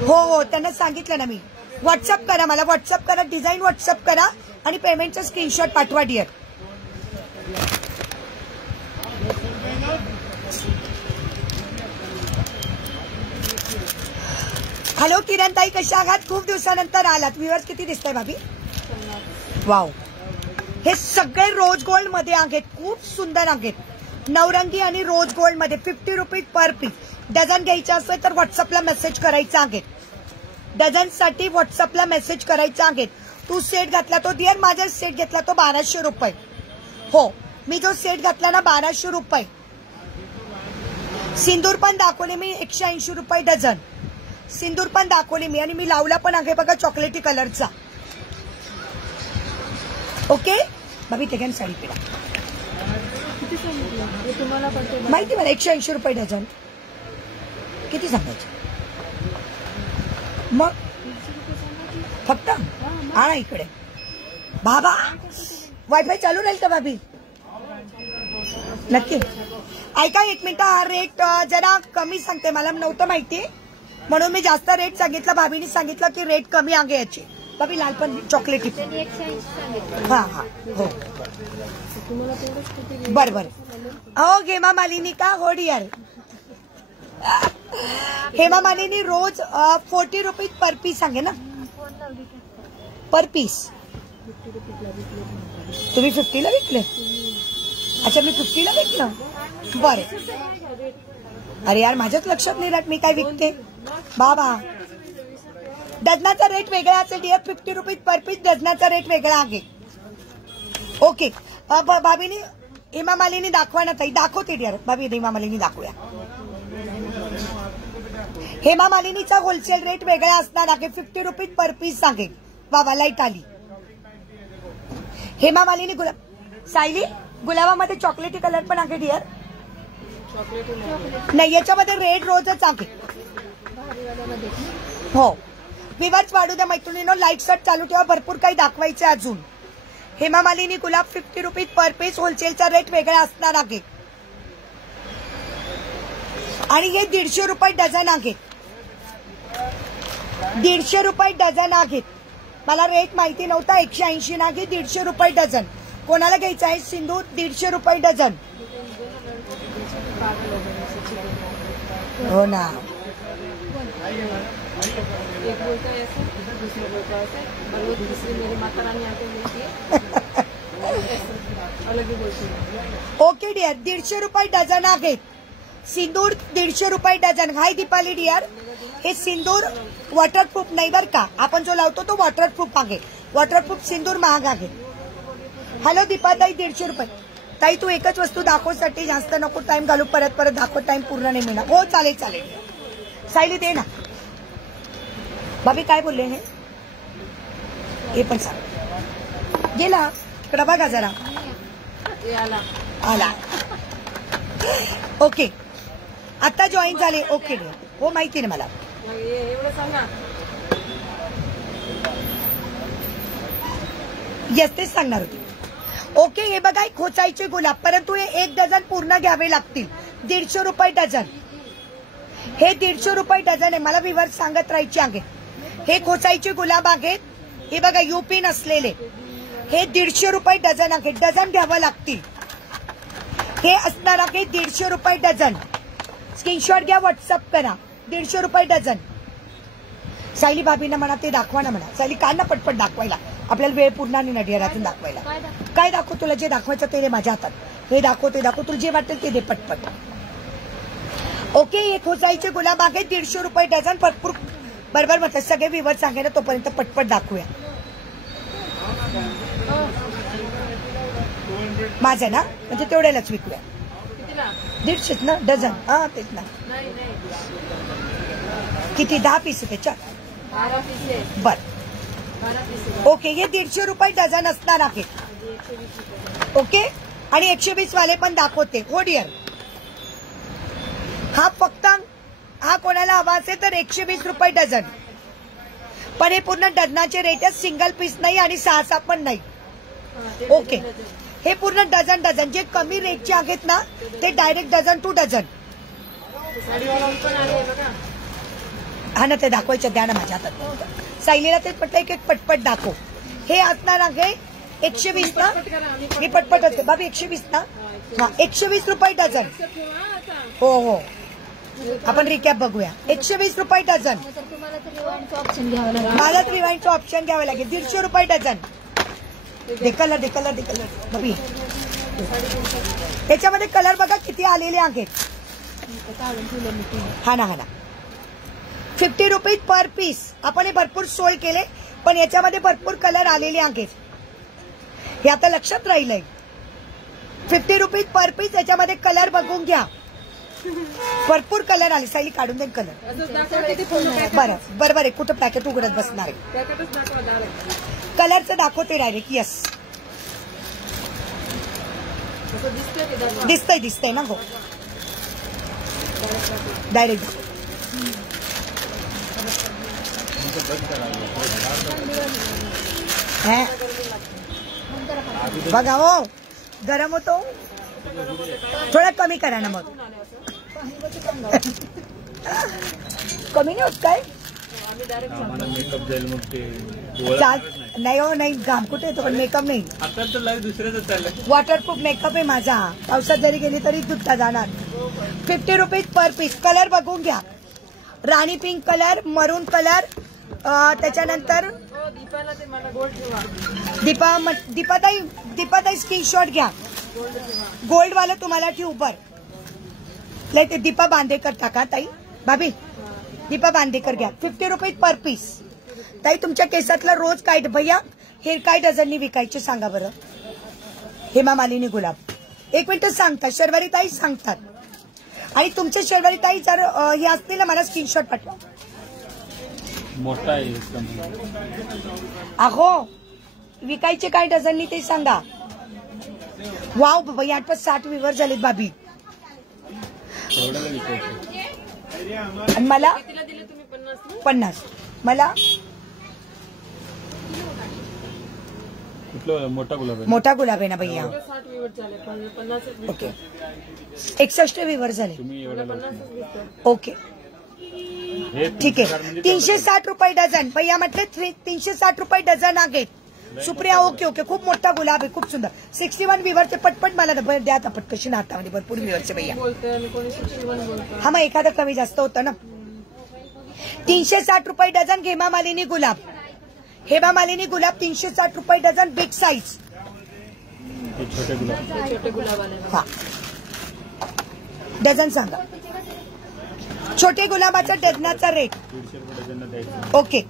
हो त्यांना सांगितलं ना मी. व्हॉट्सअप करा मला. व्हॉट्सअप करा डिझाईन. व्हॉट्सअप करा आणि पेमेंटचा स्क्रीनशॉट पाठवा डिअर. हॅलो किरण ताई कशा आहात? खूप दिवसानंतर आलात. व्ह्युअर्स किती दिसतंय भाभी? वाव. हे सगळे रोज गोल्ड मध्ये आहेत. खूप सुंदर आहेत. नवरंगी आणि रोज गोल्ड मध्ये 50 रुपीज पर पीस. डझन घ्यायचं असेल तर व्हॉट्सअपला मेसेज करायचा आहे. डझनसाठी व्हॉट्सअपला मेसेज करायचा आहे. तू सेट घातला तो डिअर. माझा सेट घेतला तो 1200 रुपये. हो मी जो सेट घातला ना 1200 रुपये. सिंदूर पण दाखवले मी 180 रुपये डझन. सिंदूर पण दाखवले मी आणि मी लावला पण आहे बघा चॉकलेटी कलरचा. ओके भाभी ते साडी पिढा माहिती मला 180 रुपये डझन. किती सांगायचं मग? फक्त आणा इकडे. बाबा वायफाय चालू राहील का भाभी? नक्की. ऐका 1 मिनिट. हा रेट जरा कमी सांगते. मला नव्हतं माहिती म्हणून मी जास्त रेट सांगितला. भाभीने सांगितलं की रेट कमी आहे याची. भाभी लाल पण चॉकलेटी. हा हो बर. हो हेमा मालिनी का? हो डिअर. हेमा मालिनी रोज 40 रुपीज पर पीस सांगे ना. पर पीस तुम्ही 50ला विकले. अच्छा मी 50ला विकलं. बरं. अरे यार माझ्याच लक्षात नाही राहत मी काय विकते. बाबा डझनाचा रेट वेगळा असेल डिअर. 50 रुपीज पर पीस डझनाचा रेट वेगळा आहे. ओके भाभीनी हेमा मालिनी दाखवा ना ताई. दाखवते डिअर. भाभी हेमा मालिनी दाखवूया. हेमा मालिनीचा होलसेल रेट वेगळा असणार आहे. 50 रुपीज पर पीस सांगेल. बाबा लाईट आली. हेमा मालिनी गुलाब. सायली गुलाबामध्ये चॉकलेटी कलर पण आहे डिअर. नाही याच्यामध्ये रेड रोजच आहे. हो विवर्स वाढू द्या मैत्रिणींनो. लाईट शर्ट चालू ठेवा. भरपूर काही दाखवायचं अजून. हेमा मालिनी गुलाब 50 रुपीज पर पीस. होलसेलचा रेट वेगळा असणार आहे. आणि हे 150 रुपये डझन आहेत. 150 रुपये डझन आहेत. मला रेट माहिती नव्हता. 180 नाही 150 रुपये डझन. कोणाला घ्यायचं आहे सिंदूर? 150 रुपये डझन. हो ना. एक बोलता है ऐसे, दूसरा बोलता है ऐसे, और वो दूसरी मेरी माता रानी आके बोलती है अलग ही बोलती है. ओके डिअर 150 रुपये डझन आहेत. सिंदूर 150 रुपये डझन. हाय दीपाली डिअर. हे सिंदूर वॉटरप्रूफ नाही बरं का. आपण जो लावतो तो वॉटरप्रूफ आहे. वॉटरप्रूफ सिंदूर महाग आहे. हॅलो दीपाताई 150 रुपये. ताई तू एकच वस्तू दाखवसाठी जास्त नको टाइम घालू. परत दाखव. टाइम पूर्ण नाही मिळणार. हो चालेल. सायली दे ना. भाभी काय बोलले हे पण सांग. गेला इकडे बघा जरा. आला. ओके आता जॉईन झाले. ओके हो माहिती ना मला. एवढं सांगा. येस तेच सांगणार होती. ओके हे बघा खोचायचे गुलाब. परंतु हे 1 डझन पूर्ण घ्यावे लागतील. 150 रुपये डझन. हे 150 रुपये डझन आहे. मला विवर्स सांगत राहायचे आहे. हे खोचायचे गुलाब आहेत. हे बघा युपी नसलेले. हे 150 रुपये डझन आहे. डझन घ्यावं लागतील. हे असणार आहे 150 रुपये डझन. स्क्रीनशॉट घ्या. व्हॉट्सअप करा. 150 रुपये डझन. सायली भाभींना म्हणा ते दाखवा ना म्हणा. सायली काढ ना पटपट दाखवायला. आपल्याला वेळ पूर्ण नाही ना डिअरातून दाखवायला. काय दाखव तुला जे दाखवायचं ते दे माझ्या हातात. हे दाखव ते दाखव. तुला जे वाटेल ते दे पटपट. ओके, हे खोसाईचे गुलाब आहेत 150 रुपये डझन. भरपूर बरोबर म्हटलं, सगळे विवर सांगायला तोपर्यंत पटपट दाखवूया. माझं ना म्हणजे तेवढ्यालाच विकूया. कितीला? 150 ना डझन. हा तेच ना. नाही नाही, किती? 10 पीस त्याच्यात. 12 पीस आहे. बर 12 पीस आहे. ओके, हे 150 रुपये डझन असणार आहे. म्हणजे 120 रुपये. ओके, आणि 120 वाले पण दाखवते. हो डिअर, हा फक्त हा कोणाला हवा असेल तर 120 रुपये डझन. पण हे पूर्ण डझनाचे रेट आहे, सिंगल पीस नाही आणि 6 पण नाही. हा, ते ओके, हे पूर्ण डझन डझन. जे कमी रेटचे आहेत ना ते डायरेक्ट डझन टू डझन. साडीवाला पण आहे बघा. हा ना, ते दाखवायचं द्या ना माझ्या हातात. सायलीला ते पटलं एक पटपट दाखव. हे असणार आहे 120 ना. पटपट करा, आम्ही मी पटपट होते बाबी. 120 ना. हा, 120 रुपये डझन. लक्षात ठेवा आता. हो हो, आपण रिकॅप बघूया. 120 रुपये डझन. तर तुम्हाला तर रिवाइंडचं ऑप्शन घ्यावं लागेल. मला तर रिवाइंडचं ऑप्शन घ्यावं लागेल. 150 रुपये डझन. दे कलर, दे कलर, दे कलर बबी. त्याच्यामध्ये कलर बघा किती आलेले आहेत. हा ना, हा ना. 50 रुपीज पर पीस. आपण हे भरपूर सोल्ड केले, पण याच्यामध्ये भरपूर कलर आलेले आहेत. हे आता लक्षात राहिलंय. 50 रुपीज पर पीस. याच्यामध्ये कलर बघून घ्या. भरपूर कलर आले. सायली काढून देईन कलर. असंच दाखवा, किती पूर्ण पॅकेट. बरं बरोबर आहे. कुठं पॅकेट उघडत बसणार आहे. पॅकेटच दाखवा डायरेक्ट. कलरचं दाखवते डायरेक्ट. यस, असं दिसतंय ते दाखवा. दिसतंय दिसतंय ना. हो, डायरेक्ट. बघा हो, गरम होतो. थोडा कमी करा ना मग. कमी नाही होत काय? आम्हाला मेकअप जाईल मग ते चाल नाही हो, नाही घाम कुठे येतो, पण मेकअप नाही. आता तर लाईव्ह दुसऱ्याच चाललंय. वॉटरप्रूफ मेकअप आहे माझा. पावसात जरी गेली तरी धुता जाणार. 50 रुपीज पर पीस. कलर बघून घ्या. राणी पिंक कलर, मरून कलर, त्याच्यानंतर हो, दीपाला ते मला गोल्ड ठेवा. दीपाताई स्क्रीनशॉट घ्या. गोल्ड वाला तुम्हाला ठेवू. बर लाईक दीपा बांदेकर टाका ताई. भाभी दीपा बांदेकर घ्या. 50 रुपीज पर पीस. ताई तुमच्या केसातला रोज काय भैया हेअर काय डझननी विकायचे सांगा बरं. हेमा मालिनी गुलाब. 1 मिनिट सांगतात. शर्वरी ताई सांगतात. आणि तुमच्या शर्वरी ताई जर हे असतील ना मला स्क्रीनशॉट पाठवा. मोठा आहे एकदम. अहो विकायचे काय डझननी ते सांगा. वाव भैया 60 विवर झालेत भाभी. एवढ्याला विकायचं. आणि मला कितीला दिले तुम्ही? 50 ना? 50. मला कुठलं मोठा गुलाब आहे? मोठा गुलाब आहे ना भैया. 60 विवर झाले. 50 ओके, 61 विवर झाले. तुम्ही एवढ्याला 50 दिसतोय. ओके हे ठीक आहे. 360 रुपये डझन. भैया म्हटले 360 रुपये डझन आहेत. Supriya okay okay. खूप मोठा गुलाब आहे, खूप सुंदर. 61 विवरचे पटपट मला द्या आता पटकशी ना हातामध्ये. भरपूर विवरचे भैया. बोलतोय आणि कोणी 61 बोलतोय. हा मग एखादा कमी जास्त होतं ना. 360 रुपये डझन. हेमा मालिनी गुलाब. हेमा मालिनी गुलाब 360 रुपये डझन. Big size. हे छोटे गुलाब. ते छोटे गुलाब आले. हा डझन सांगा. छोटे गुलाबाचा डझनाचा रेट 150 रुपये डझन द्यायचं. ओके.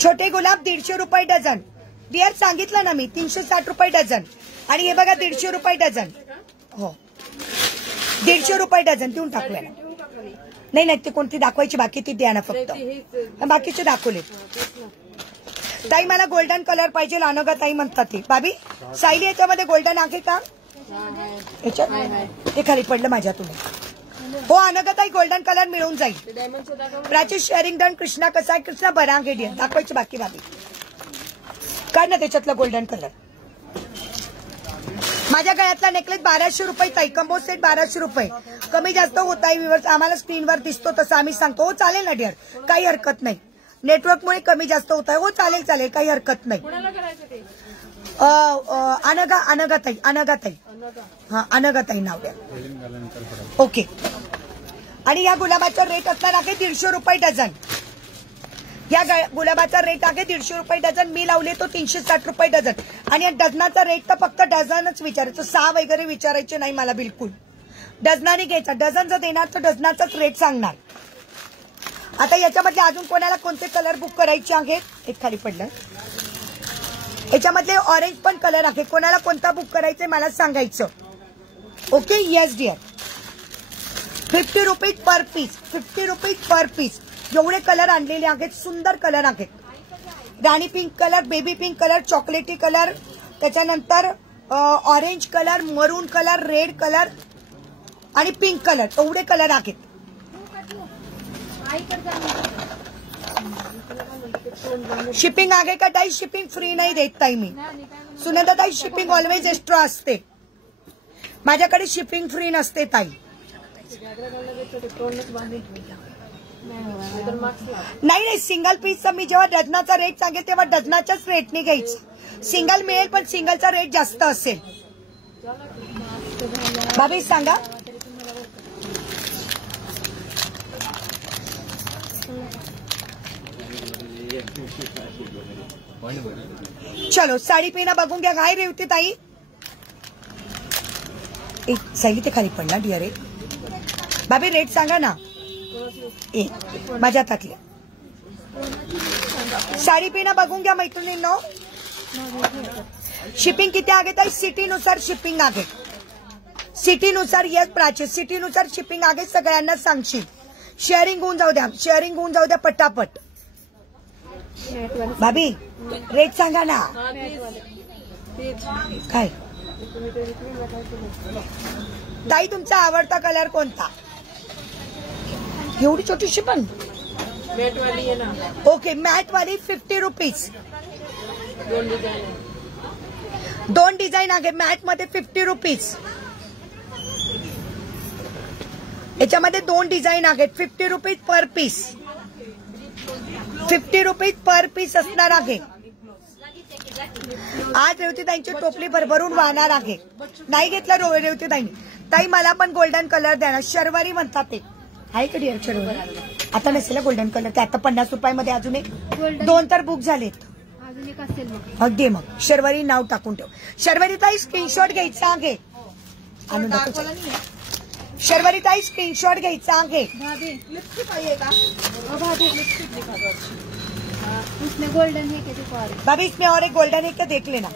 छोटे गुलाब 150 रुपये डझन. डिअर सांगितलं ना मी 360 रुपये डझन. आणि हे बघा 150 रुपये डझन. हो 150 रुपये डझन देऊन टाकूया ना. नाही नाही, ते कोणती दाखवायची बाकी ती द्या ना फक्त. बाकीचे दाखवले. ताई मला गोल्डन कलर पाहिजे. अनघा ताई म्हणतात ते. भाभी सायली याच्यामध्ये गोल्डन आहे का? याच्यात ते खाली पडलं माझ्यातून. हो अनघा ताई गोल्डन कलर मिळून जाईल. डायमंडचं दाखवा. Prachi sharing done. कृष्णा कसा आहे? कृष्णा बरांगे डिअर. दाखवायची बाकी भाभी. काढ ना त्याच्यातला गोल्डन कलर. माझ्या गळ्यातला नेकलेस 1200 रुपये ताई. कंबो सेट 1200 रुपये. कमी जास्त होत आहे विवर्स. आम्हाला स्क्रीनवर दिसतो तसं आम्ही सांगतो. हो चालेल ना डिअर, काही हरकत नाही. नेटवर्कमुळे कमी जास्त होत आहे. हो चालेल चालेल, काही हरकत नाही. कोणाला करायचं ते? अनघाताई. अनघाताई. हा अनघाताई नाव द्या. ओके. आणि या गुलाबाचा रेट असणार आहे 150 रुपये डझन. या गुलाबाचा रेट आहे 150 रुपये डझन. मी लावले तो 360 रुपये डझन. आणि या डझनाचा रेट तर फक्त डझनच विचारायचं. 6 वगैरे विचारायचे नाही मला बिलकुल. डझनाने घ्यायचा. डझन जर देणार तर डझनाचाच रेट सांगणार. आता याच्यामधले अजून कोणाला कोणते कलर बुक करायचे आहेत? एक खाली पडलं. याच्यामधले ऑरेंज पण कलर आहे. कोणाला कोणता बुक करायचा मला सांगायचं. Okay, yes dear. 50 rupees per piece. 50 rupees per piece. एवढे कलर आणलेले आहेत. सुंदर कलर आहेत. राणी pink colour, baby pink colour, चॉकलेटी कलर, त्याच्यानंतर orange colour, maroon colour, red colour आणि पिंक कलर. एवढे कलर आहेत. शिपिंग आहे का ताई? शिपिंग फ्री नाही देत ताई मी. सुनंदा ताई, शिपिंग ऑलवेज एक्स्ट्रा असते. माझ्याकडे शिपिंग फ्री नसते ताई. नाही, सिंगल पीसचा मी जेव्हा डझनाचा रेट सांगेल तेव्हा डझनाच्याच रेटने घ्यायचं. सिंगल मिळेल पण सिंगलचा रेट जास्त असेल. भाभी सांगा. चलो साडी पिना बघून घ्या. काय रे होती ताई? एक सैली ते खाली पडला डिअर. रे भाभी रेट सांगा ना. माझ्या हातातल्या साडी पिना बघून घ्या मैत्रिणींनो. शिपिंग किती आहे ताई? सिटीनुसार शिपिंग आहे. सिटीनुसार येस प्राची, सिटीनुसार शिपिंग आहे. सगळ्यांना सांगशील. शेअरिंग होऊन जाऊ द्या. शेअरिंग होऊन जाऊ द्या पटापट. भाभी रेट सांगा ना. काय ताई तुमचा आवडता कलर कोणता? एवढी छोटीशी पण मॅट वाली आहे ना. ओके, मॅट वाली 50 रुपीज. दोन डिझाईन आहे मॅट मध्ये 50 रुपीज. याच्यामध्ये दोन डिझाईन आहेत. 50 rupees per piece. 50 rupees per piece असणार आहे. आज रेवतीताईंची टोपली भरभरून वाहणार आहे. नाही घेतला रेवतीताईंनी. ताई मला पण गोल्डन कलर द्या ना. शर्वरी म्हणतात ते आहे का डिअर? शर्वरी आता नसेल गोल्डन कलर. ते आता 50 रुपयामध्ये अजून एक दोन तर बुक झालेत. अजून एक असेल मग. अगदी मग शर्वरी नाव टाकून ठेव. शर्वरी ताई स्क्रीनशॉट घ्यायचा आहे. शर्वरी ताई स्क्रीनशॉट घ्यायचा आहे. उसमें गोल्डन है क्या? देखो भाभी इसमें और एक गोल्डन है क्या? देख लेना.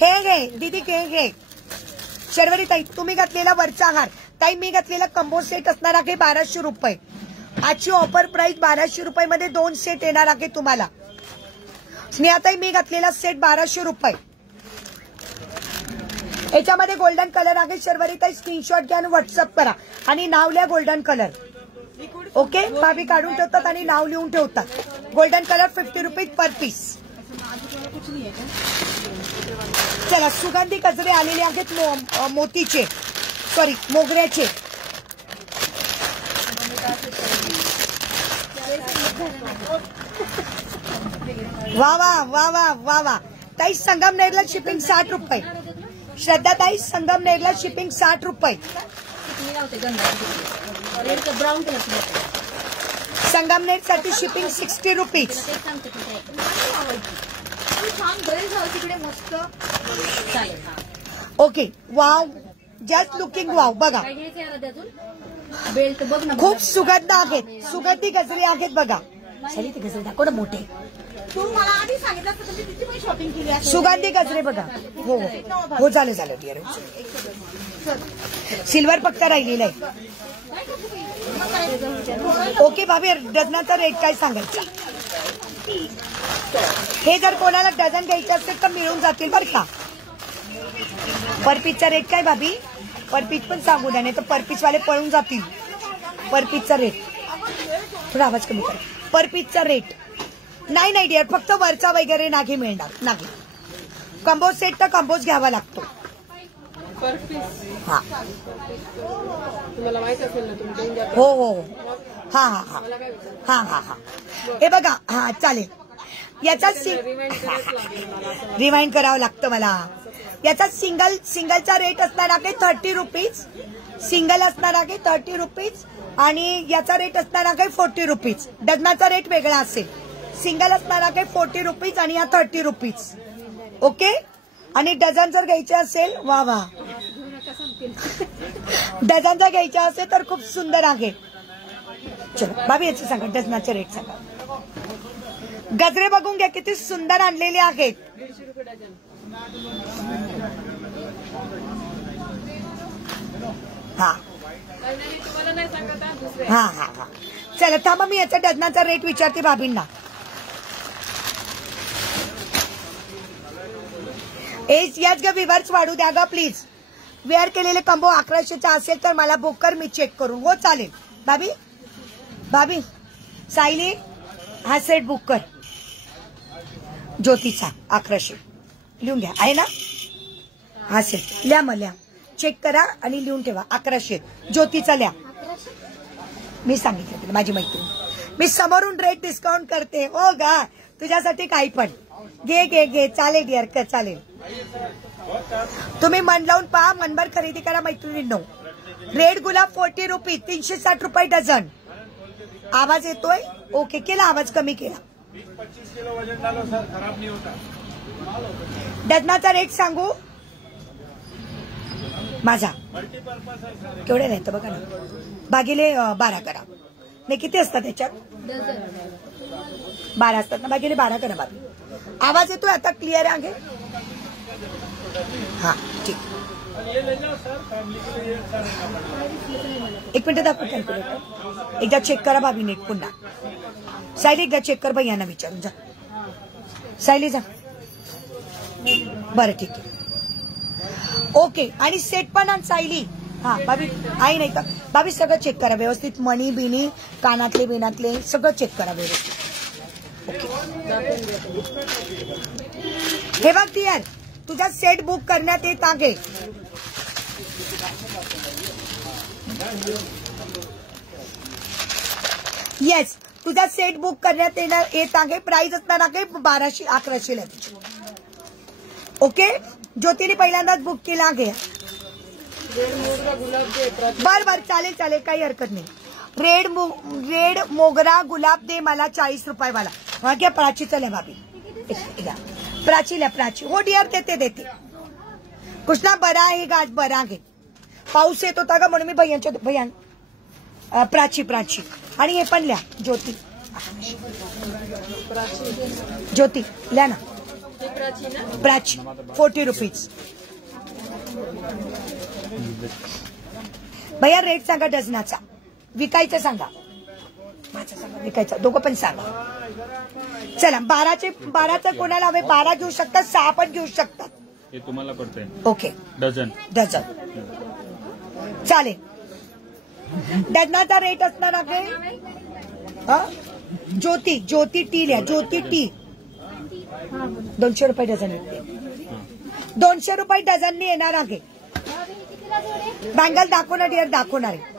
हे घे दीदी, घे. शर्वरी ताई तुम्ही घातलेला वरचा हार. ताई मी घातलेला कंबो सेट असणार आहे 1200 रुपये. आजची ऑफर प्राइस 1200 रुपयामध्ये 2 सेट येणार आहे तुम्हाला. स्नेहाताई मी घातलेला सेट 1200 रुपये. याच्यामध्ये गोल्डन कलर आहे. शर्वरी ताई स्क्रीनशॉट घ्या आणि व्हॉट्सअप करा आणि नाव लिहा गोल्डन कलर. ओके, भाभी काढून ठेवतात आणि नाव लिहून ठेवतात. Golden colour 50 rupees per piece. चला सुगंधी गजरे आलेले आहेत मोतीचे, सॉरी मोगऱ्याचे. वा वा वा वा वा वा. ताई संगमनेरला शिपिंग 60 रुपये. श्रद्धा ताई संगमनेरला शिपिंग 60 रुपये. संगमनेर साठी shipping 60 rupees. Okay, wow, just looking wow. बघा खूप सुगंध आहेत. सुगंधी गजरे आहेत बघा. सरी ते गजरे दाखव ना मोठे. तू मला आधी सांगितलं तर तुम्ही किती पण शॉपिंग केली आहे. सुगंधी गजरे बघा. हो हो झालं डिअर. सिल्वर फक्त राहिलेला आहे. ओके भाभी डझनाचा रेट काय सांगायचा? हे जर कोणाला डझन घ्यायचे असेल तर मिळून जातील बरं का. पर पीसचा रेट काय भाभी? पर पीस पण सांगू द्या नाही तर पर पीस वाले पळून जातील. पर पीसचा रेट थोडा आवाज कमी करा. पर पीसचा रेट नाही डिअर, फक्त वरचा वगैरे नाही मिळणार. नाही, कंबोज सेट तर कंबोज घ्यावा लागतो. पर पीस. हा तुम्हाला माहित असेल ना तुम्ही. हो हा हा हा हा हा हा. हे बघा. हा चालेल. याचा रिवाइंड करावं लागतं मला. याचा सिंगलचा रेट असणार आहे 30 रुपीज. सिंगल असणार आहे 30 रुपीज आणि याचा रेट असणार आहे 40 रुपीज. डझनाचा रेट वेगळा असेल. सिंगल असणार आहे 40 रुपीज आणि हा 30 रुपीज. ओके, आणि डझन जर घ्यायचे असेल वा वा डझनचा घ्यायचा असेल तर खूप सुंदर आहे. चलो भाभी याचं सांगा, डझनाचे रेट सांगा. गजरे बघून घ्या किती सुंदर आणलेले आहेत. 150 रुपये डझन. हा नाही तुम्हाला नाही सांगत हा, दुसरे. हा हा हा चला थांबा, मी याचा डझनाचा रेट विचारते भाभींना. याच ग विवर्स वाढू द्या ग प्लीज. वेअर केलेले कंबो 1100चा असेल तर मला बुक कर, मी चेक करून. हो चालेल भाभी. भाभी सायली हा सेट बुक कर. ज्योतीचा 1100 लिहून घ्या, आहे ना हा सेट. लिहा मग, लिहा, चेक करा आणि लिहून ठेवा. 1100 ज्योतीचा लिहा. मी सांगितलं तुला, माझी मैत्रीण. मी समोरून रेट डिस्काउंट करते. हो गा, तुझ्यासाठी काही पण घे घे घे. चालेल डिअर, चालेल. तुम्ही मन लावून पहा, मनभर खरेदी करा मैत्रिणींनो. रेड गुलाब 40 रुपीज, 360 रुपये डझन. आवाज येतोय? ओके, केला आवाज कमी केला. 25 किलो वजन डालो सर, खराब नहीं होता. डझनाचा रेट सांगू माझा मल्टीपर्पज आहे सर. केवढे राहतं बघा ना, भागिले 12 करा. नाही किती असतात त्याच्यात? 12 असतात ना, भागिले 12 करा. बाबी आवाज येतोय आता? क्लिअर आहे? हा ठीक. ये ले जाओ सर, फैमिली के लिए सर. एक मिनिट दाखव कॅल्क्युलेटर. एकदा चेक करा भाभी नीट पुन्हा. सायली एकदा चेक कर, भैयांना विचारून जा. सायली जा. बरं ठीक आहे, ओके. आणि सेट पण आण सायली. हा भाभी आई नाही का भाभी, सगळं चेक करा व्यवस्थित. मणी बिनी, कानातले बिनातले सगळं चेक करा व्यवस्थित. हे बघ डिअर, तुझा सेट बुक करण्यात येत आहे. येस, तुझा सेट बुक करण्यात येत आहे. प्राइस असणार आहे 1200-1100 ला तुझी. ओके, ज्योतीने पहिल्यांदाच बुक केला आहे. बर बर, चालेल चालेल, काही हरकत नाही. रेड मोगरा गुलाब दे मला 40 रुपये वाला. हा घ्या, प्राचीचा लिहा भाभी. प्राची लिहा, प्राची. हो डिअर, देते. कृष्णा बरा आहे गाज, बरा आहे. पाऊस येत होता का म्हणून मी भैया प्राची आणि हे पण लिहा ज्योती. ज्योती लिहा ना, प्राची 40 रुपीज. भैया रेट सांगा डझनाचा. विकायचं सांगा, माझा सांगा, विकायचा, दोघं पण सांगा. चला 12चं कोणाला हवे? 12 घेऊ शकतात, 6 पण घेऊ शकतात. हे तुम्हाला पडतंय. ओके, डझन चालेल. डझनाचा रेट असणार आहे ज्योती टी लिहा. ज्योती टी 200 रुपये डझन येते. 200 रुपये डझननी येणार आहे. बँगल दाखवणार डिअर, दाखवणार आहे.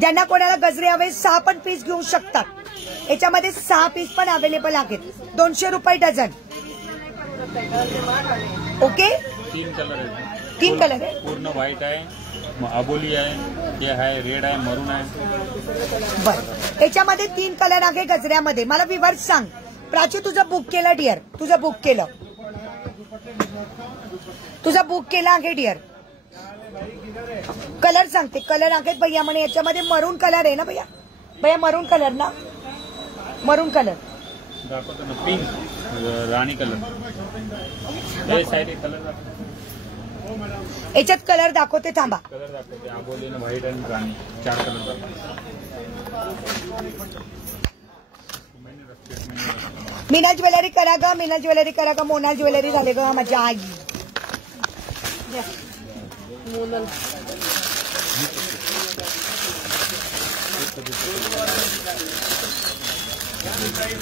ज्यांना कोणाला गजरे हवे 6 पण पीस घेऊ शकतात. याच्यामध्ये 6 पीस पण अवेलेबल आहेत. 200 रुपये डझन. ओके, 3 कलर आहे. 3 कलर आहे. पूर्ण व्हाईट आहे, अबोली आहे, हे आहे, रेड आहे, मरून आहे. बरं, याच्यामध्ये 3 कलर आहे गजऱ्यामध्ये. मला विवर्स सांग. प्राची तुझं बुक केलं डिअर, तुझं बुक केलं आहे डिअर. कलर सांगते, कलर आहेत भैया म्हणे. याच्यामध्ये मरून कलर आहे ना भैया? भैया मरून कलर ना, मरून कलर दाखवतो ना. पिंक, राणी कलर. हे साइड कलर याच्यात कलर दाखवते, थांबा. कलर दाखवते, अबोली, व्हाईट आणि राणी, 4 कलर दाखवते. मीना ज्वेलरी करा ग, मीना ज्वेलरी करा ग. मोनाल ज्वेलरी झाले ग माझ्या आई.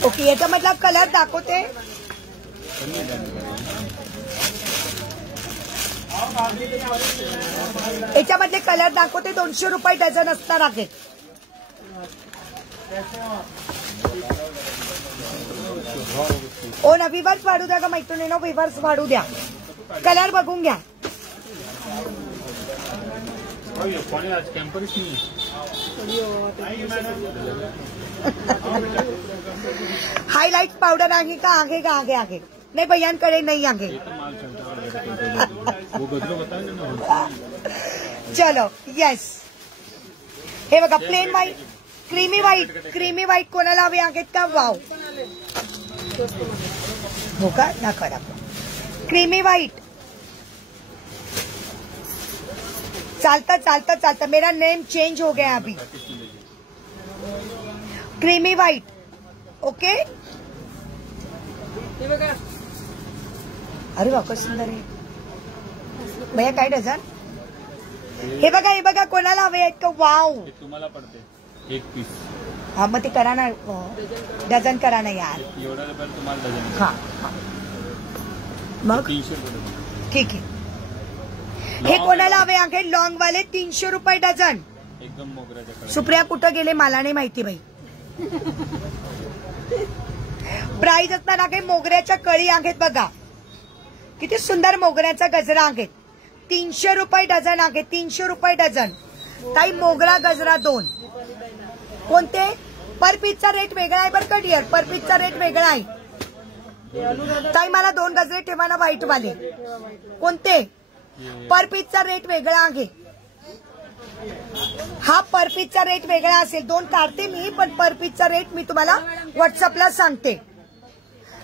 ओके, याच्यामधला कलर दाखवते. याच्यामधले कलर दाखवते. 200 रुपये डझन असणार आहे. ओ ना, विवर्स वाढू द्या ग मैत्रिणींनो, विवर्स वाढू द्या. कलर बघून घ्या. आज कॅम्परिश हायलाइट पावडर आहे का? आगे नाही, भैयांकडे नाही आहे. चलो येस. हे बघा प्लेन व्हाईट, क्रीमी व्हाईट कोणाला हवे आहेत का? वाव. हो का? दाखवा क्रीमी व्हाईट. चालता मेरा नेम चेंज हो गया अभी. Creamy white. ओके. अरे वा कसं सुंदर आहे भैया. काय डझन? हे बघा कोणाला हवे आहेत का? वाव. तुम्हाला पडते एक पीस. हा मग ते करा ना, डझन करा ना यार. एवढा रुपयाला तुम्हाला डझन. हा मग 300 रुपये. ठीक आहे. हे कोणाला हवे आहे? लॉंग वाले 300 रुपये डझन. एकदम मोगऱ्याच्या. सुप्रिया कुठं गेले मला नाही माहिती बाई. प्राइस असताना काही मोगऱ्याच्या कळी आहेत बघा. किती सुंदर मोगऱ्याचा गजरा आहे. 300 रुपये डझन आहे. 300 रुपये डझन. ताई मोगरा गजरा 2. कोणते? पर पीसचा रेट वेगळा आहे बरं का डिअर. पर पीसचा रेट वेगळा आहे. ताई मला 2 गजरे ठेवा ना व्हाईट वाले. कोणते? पर पीसचा रेट वेगळा आहे. हा पर पीसचा रेट वेगळा असेल. 2 काढते मी पण पर पीसचा रेट मी तुम्हाला व्हॉट्सअपला सांगते.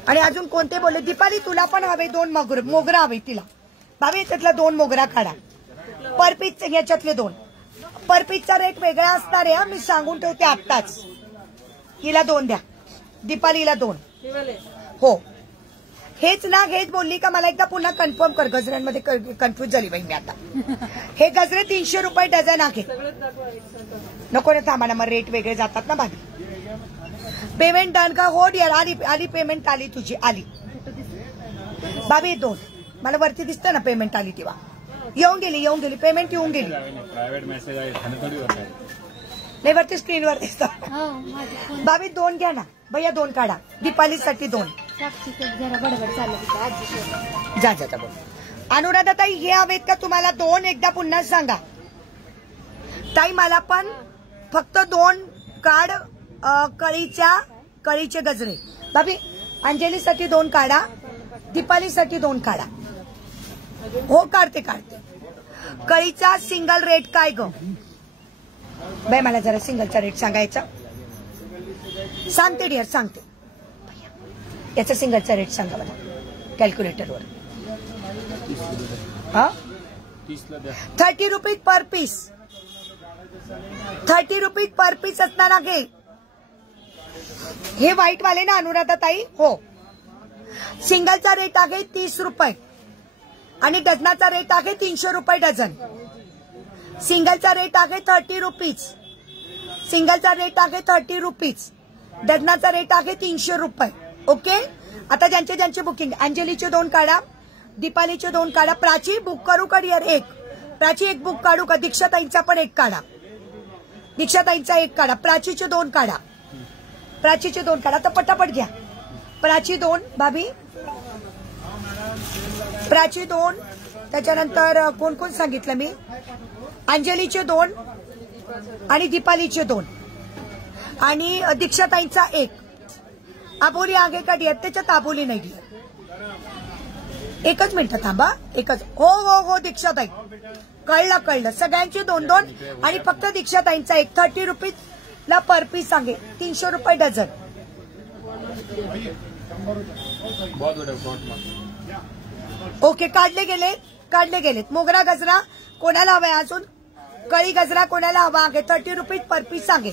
आणि अजून कोणते बोलले? दीपाली तुला पण हवे 2 मोगरा हवे तिला. भाभी याच्यातला 2 मोगरा काढा. पर पीस याच्यातले 2. पर पीसचा रेट वेगळा असणार आहे. मी सांगून ठेवते आत्ताच. हिला 2 द्या. दीपालीला 2. हो हेच ना, हेच बोलली का? मला एकदा पुन्हा कन्फर्म कर. गजऱ्यांमध्ये कन्फ्युज झाली बाई मी आता. हे गजरे 300 रुपये डझन आहे. नको ना थांबा ना, मग रेट वेगळे जातात ना भाभी. पेमेंट डन का? हो डिअर. आली पेमेंट आली तुझी आली. भाभी 2 मला वरती दिसतं ना पेमेंट आली तेव्हा. येऊन गेली पेमेंट येऊन गेली. प्रायव्हेट मेसेज आहे. नाही वरती स्क्रीनवर दिसतं. भाभी 2 घ्या ना भैया. 2 काढा. दीपालीसाठी 2. जरा बडबड चाललं. जा बोल. अनुराधा ताई हे हवेत का तुम्हाला 2? एकदा पुन्हा सांगा ताई. मला पण फक्त 2 काढ. कळीचे गजरे. भाभी अंजलीसाठी 2 काढा. दीपालीसाठी 2 काढा. हो काढते. कळीचा सिंगल रेट काय ग बाई? मला जरा सिंगलचा रेट सांगायचा. सांगते डिअर सांगते. याचा सिंगलचा रेट सांगा मला कॅल्क्युलेटरवर. हा 30 rupees per piece. 30 rupees per piece असणार आहे. हे व्हाईट वाले ना अनुराधा ताई? हो. सिंगलचा रेट आहे 30 रुपये आणि डझनाचा रेट आहे 300 रुपये डझन. सिंगलचा रेट आहे 30 रुपीज. सिंगलचा रेट आहे 30 रुपीज. डझनाचा रेट आहे 300 रुपये. ओके. आता ज्यांचे बुकिंग. अंजलीचे 2 काढा. दीपालीचे 2 काढा. प्राची बुक करू का डिअर? 1. प्राची 1 बुक काढू का? दीक्षाताईंचा पण 1 काढा. दीक्षाताईंचा 1 काढा. प्राचीचे 2 काढा. प्राचीचे 2 काढा. तर पटापट घ्या. प्राची 2 भाभी. प्राची 2. त्याच्यानंतर कोण कोण सांगितलं मी? अंजलीचे 2 आणि दीपालीचे 2 आणि दीक्षाताईंचा 1. आबोली आहे का डिअर? त्याच्यात आबोली नाही डिअर. 1 मिनिट थांबा. एकच. हो दीक्षाताई कळलं. सगळ्यांचे 2-2 आणि फक्त दीक्षाताईंचा 1. 30 रुपीजला पर पीस आहे. 300 रुपये डझन. ओके काढले गेलेत. मोगरा गजरा कोणाला हवाय अजून? कळी गजरा कोणाला हवा आहे? 30 रुपीज पर पीस आहे.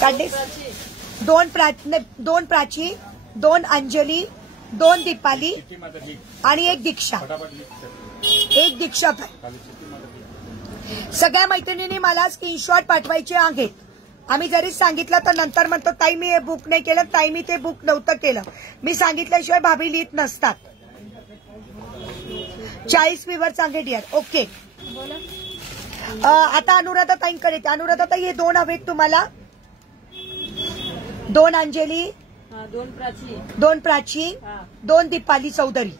काढले. 2 प्राची, 2 अंजली, 2 दीपाली आणि 1 दीक्षा. 1 दीक्षा. सगळ्या मैत्रिणींनी मला स्क्रीनशॉट पाठवायचे आहेत. आम्ही जरी सांगितलं तर नंतर म्हणतो ताई मी हे बुक नाही केलं. ताई मी ते बुक नव्हतं केलं. मी सांगितल्याशिवाय भाभी लिहित नसतात. 40 व्ह्यूवर सांगे डिअर. ओके. आता अनुराधा ताईंकडे. अनुराधा ताई हे 2 हवेत तुम्हाला. 2 अंजली, 2 प्राची, 2 दीपाली चौधरी.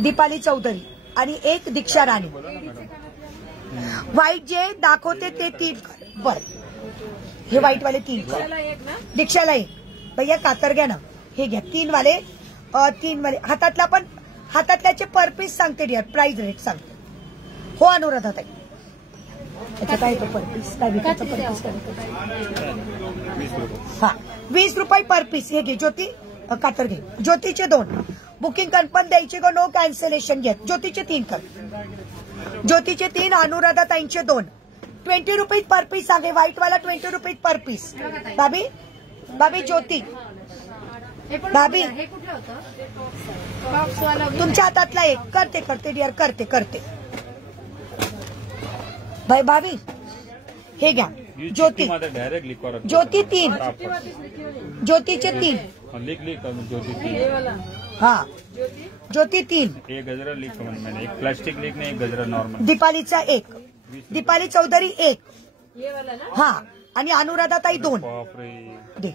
दीपाली चौधरी आणि 1 दीक्षा राणी. व्हाईट जे दाखवते ते 3. बर हे व्हाईट वाले 3. दीक्षाला 1. भैया कातर घ्या ना. हे घ्या 3 वाले. हातातल्याचे पर पीस सांगते डिअर. प्राइस रेट सांगते. हो अनुराधा ताई, त्याचा काय तो पर पीस काय विकायचा पर पीस काय? 20 रुपये. हा 20 रुपये पर पीस. हे घे ज्योती, कातर घे. ज्योतीचे 2 बुकिंग कन्फर्म द्यायची गो, नो कॅन्सलेशन घेत. ज्योतीचे 3 कर. ज्योतीचे 3, अनुराधा ताईंचे 2. 20 रुपीज पर पीस आहे. व्हाईट वाला 20 रुपीज पर पीस. भाभी भाभी ज्योती भाभी हे कुठलं होतं? बॉक्सवाला तुमच्या हातातला एक. करते करते डिअर, करते करते. भाई भाभी हे घ्या. ज्योती डायरेक्ट लिख और ज्योती 3, ज्योतीचे 3. लिख ज्योति 3. ये वाला हा ज्योती 3. एक गजरा लिख मैंने, एक प्लास्टिक लिख नहीं, एक गजरा नॉर्मल. दीपालीचा 1, दीपाली चौधरी 1. ये वाला ना. हा आणि अनुराधा ताई 2. बापरे, दे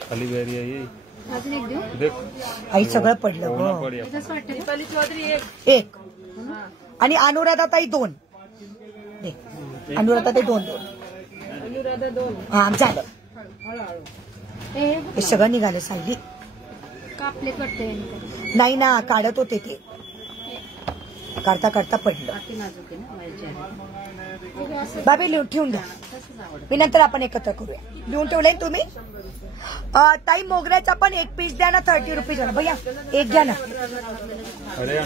खाली बेरी आहे ये. अजून एक देऊ? देख आई सगळं पडलं होना गं. पड़ी. तसंच वाटतं. दीपाली चौधरी 1. 1 आणि अनुराधा ताई 2. दे अनुराधा ताई 2. अनुराधा 2. हा झालं. हळूहळू. हे सगळं निघाले सायली. कापले करते नाही ना, काढत होते ते, काढता काढता पडलं. बाबी लिहून ठेवून द्या, मी नंतर आपण एकत्र करूया. लिहून ठेवलंय तुम्ही? ताई मोगऱ्याचा पण 1 पीस द्या ना, 30 रुपीज. भैया 1 घ्या ना. अरे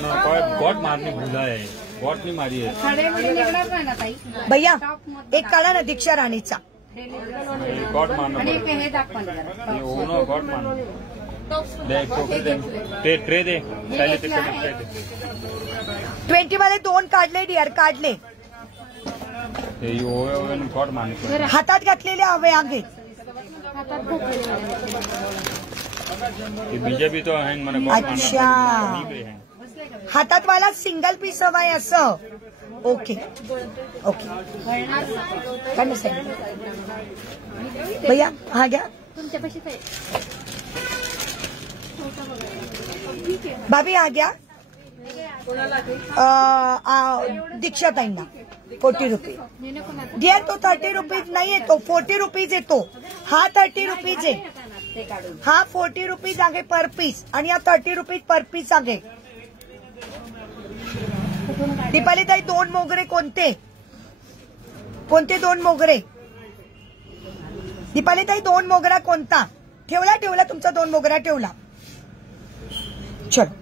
गॉट मारने भूला है, गॉट नहीं मारी है. खाड्यामध्ये निघणार नाही ना ताई? भैया 1 काढा ना दीक्षा राणीचा. गॉट मारना आणि पड़ेगा. हे दाखवा ना जरा. ये हो ना, गॉट मारना. दे टोकरी दे, ट्रे दे, पहले ते ट्रे दे. 20 वाले 2 काढले डिअर, काढले. ये गॉट मारने पड़ेगा. हातात घातलेले हवे आहेत. हातात खोकले. ये बीजा भी तो है मैंने गॉट मारना अच्छा. पड़ेगा. हातात वाला सिंगल पीस हवाय असं. Okay okay. काय नसेल भैया, हा घ्या. तुमच्यापाशी काय? भाभी हा घ्या. दीक्षा ताईंना 40 रुपये. हे नको ना. डिअर तो 30 रुपीज नाही येतो, 40 रुपीज येतो. हा 30 रुपीज आहे, ते काढून. हा 40 रुपीज आहे पर पीस आणि हा 30 रुपीज पर पीस आहे. दीपाली ताई 2 मोगरे कोणते कोणते 2 मोगरे? दीपाली ताई 2 मोगरा कोणता? ठेवला ठेवला तुमचा 2 मोगरा ठेवला. चलो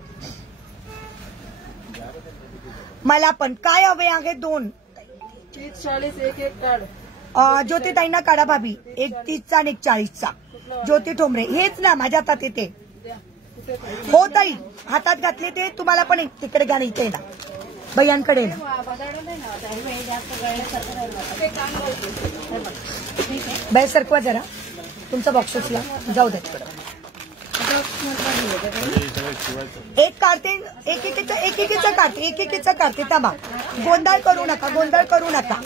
मला पण काय हवे आहे 2. 30-40 एक काढ. ज्योतिताईंना काढा भाभी. 1 30चा आणि 1 40चा. ज्योती ठोंबरे हेच ना, माझ्या हातात येते. हो ताई, हातात घातले ते. तुम्हाला पण तिकडे घ्या, इथे ना भैयांकडे ना. बाय सरकवा जरा तुमचा बॉक्सेसला जाऊ द्या तिकडं. एक काढते, एकेकीचं काढते, एकेकीचं काढते. थांबा, गोंधळ करू नका, गोंधळ करू नका.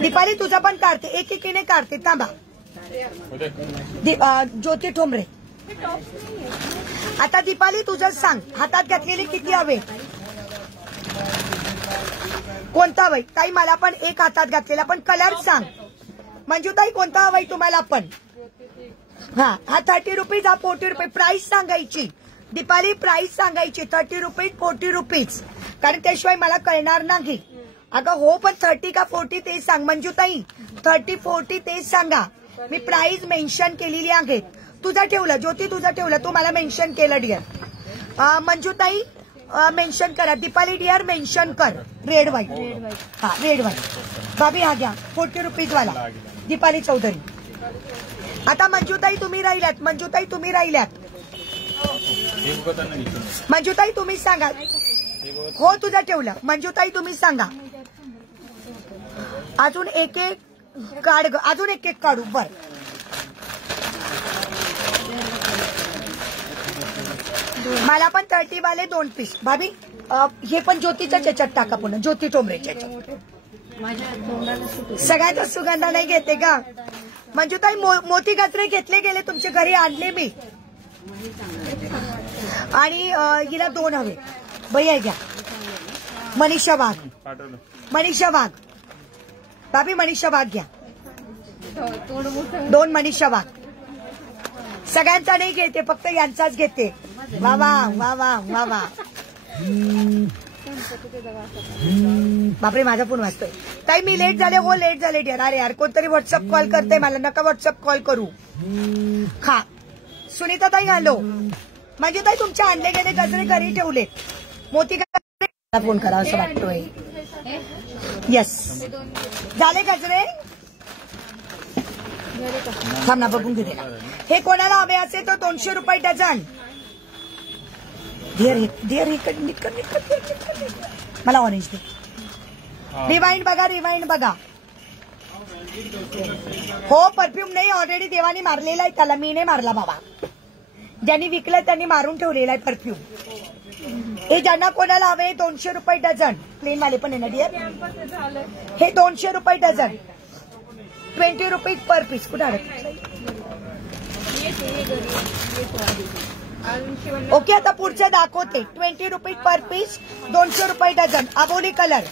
दीपाली तुझा पण काढते, एकेकीने काढते. थांबा. ज्योती ठोंबरे आता दीपाली तुझं सांग, हातात घातलेले किती हवे? कोणता हवाय? ताई मला पण 1 हातात घातलेला, पण कलर सांग. मंजूताई कोणता हवाय तुम्हाला पण? हा 30 रुपीज, हा 40 रुपये. प्राइस सांगायची दीपाली, प्राइस सांगायची 30 रुपीज 40 रुपीज, कारण त्याशिवाय मला कळणार नाही. अगं हो, पण 30 का 40 ते सांग. मंजूताई 30-40 तेच सांगा. मी प्राइस मेन्शन केलेली आहे. तुझा ठेवलं ज्योती, तुझा ठेवलं, तू मला मेन्शन केलं डिअर. मंजूताई मेन्शन करा. दीपाली डिअर मेन्शन कर. Red white. हा रेड व्हाईट. भाभी हा घ्या 40 रुपीज वाला. दीपाली चौधरी. आता मंजूताई तुम्ही राहिल्यात, मंजूताई तुम्ही राहिल्यात. मंजूताई तुम्ही सांगा. हो तुझा ठेवलं. मंजूताई तुम्ही सांगा. अजून एक काढ, अजून एक काढू. बर मला पण 30 वाले 2 पीस. भाभी हे पण ज्योतीच्या याच्यात टाका पुन्हा, ज्योती ठोंबरेच्या याच्यात. सगळ्यात सुगंधा नाही घेते का मंजूताई? मोती गजरे घेतले गेले तुमच्या घरी, आणले मी. आणि हिला 2 हवे. भैया घ्या. मनीषा वाघ, मनीषा वाघ. भाभी मनीषा वाघ घ्या. 2 मनीषा वाघ. सगळ्यांचा नाही घेते, फक्त यांचाच घेते. वा वा वा वा वा वा. बापरे माझा फोन वाजतोय. ताई मी लेट झाले. हो लेट झाले डिअर. अरे यार कोणतरी व्हॉट्सअप कॉल करते मला. नका व्हॉट्सअप कॉल करू. हा सुनीता ताई हॅलो. म्हणजे ताई तुमचे आणले गेले गजरे घरी ठेवले. मोती का फोन करा असं वाटतोय. येस झाले गजरे. थांब बघून घेते ना. हे कोणाला हवे असेल तर 200 रुपये डझन. मला ऑरेंज दे. रिवाइंड बघा रिवाइंड बघा. हो परफ्यूम नाही ऑलरेडी देवानी मारलेला आहे त्याला. मी नाही मारला बाबा. ज्यांनी विकलं त्यांनी मारून ठेवलेला आहे परफ्यूम. हे ज्यांना कोणाला हवे 200 रुपये डझन. प्लेन वाले पण आहे ना डिअर. हे 200 रुपये डझन. 20 rupees per piece. कुठे ओके आता पुढचं दाखवते. 20 रुपीज पर पीस 200 रुपये डझन. अबोली कलर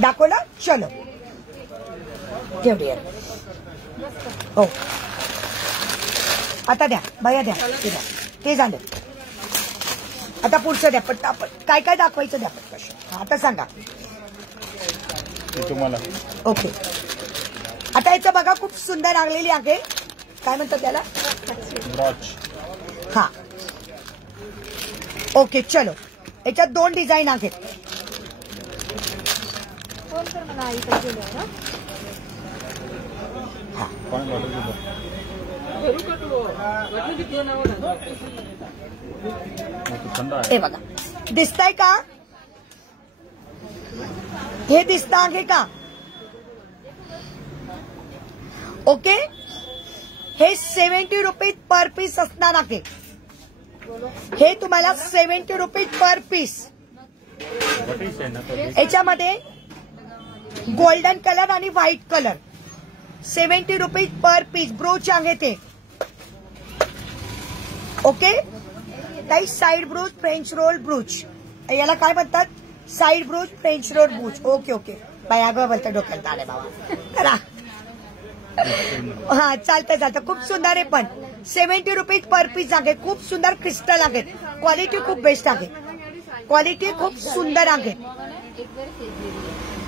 दाखवला. चलो ठेव डिअर. हो आता द्या भैया द्या. ते झालं. आता पुढचं द्या पटपट. काय काय दाखवायचं द्या पटकन. आता सांगा तुम्हाला. ओके आता याचं बघा खूप सुंदर लागलेली आहे. काय म्हणतात त्याला. हा ओके चलो. याच्यात 2 डिझाईन आहेत. हे बघा दिसतंय का. हे दिसतं आहे का. ओके हे 70 रुपीज पर पीस असणार आहे. हे तुम्हाला 70 रुपीज पर पीस. याच्यामध्ये गोल्डन कलर आणि white colour. 70 rupees per piece. Brooch आहे ते. ओके ताई side brooch French roll brooch. याला काय म्हणतात. Side brooch French roll brooch. Okay okay bye. अगं बोलतं डोक्यात आले बाबा करा. हा चालतं खूप सुंदर आहे पण 70 रुपीज पर पीस आहे. खूप सुंदर क्रिस्टल आहेत. क्वालिटी खूप बेस्ट आहे. क्वालिटी खूप सुंदर आहे.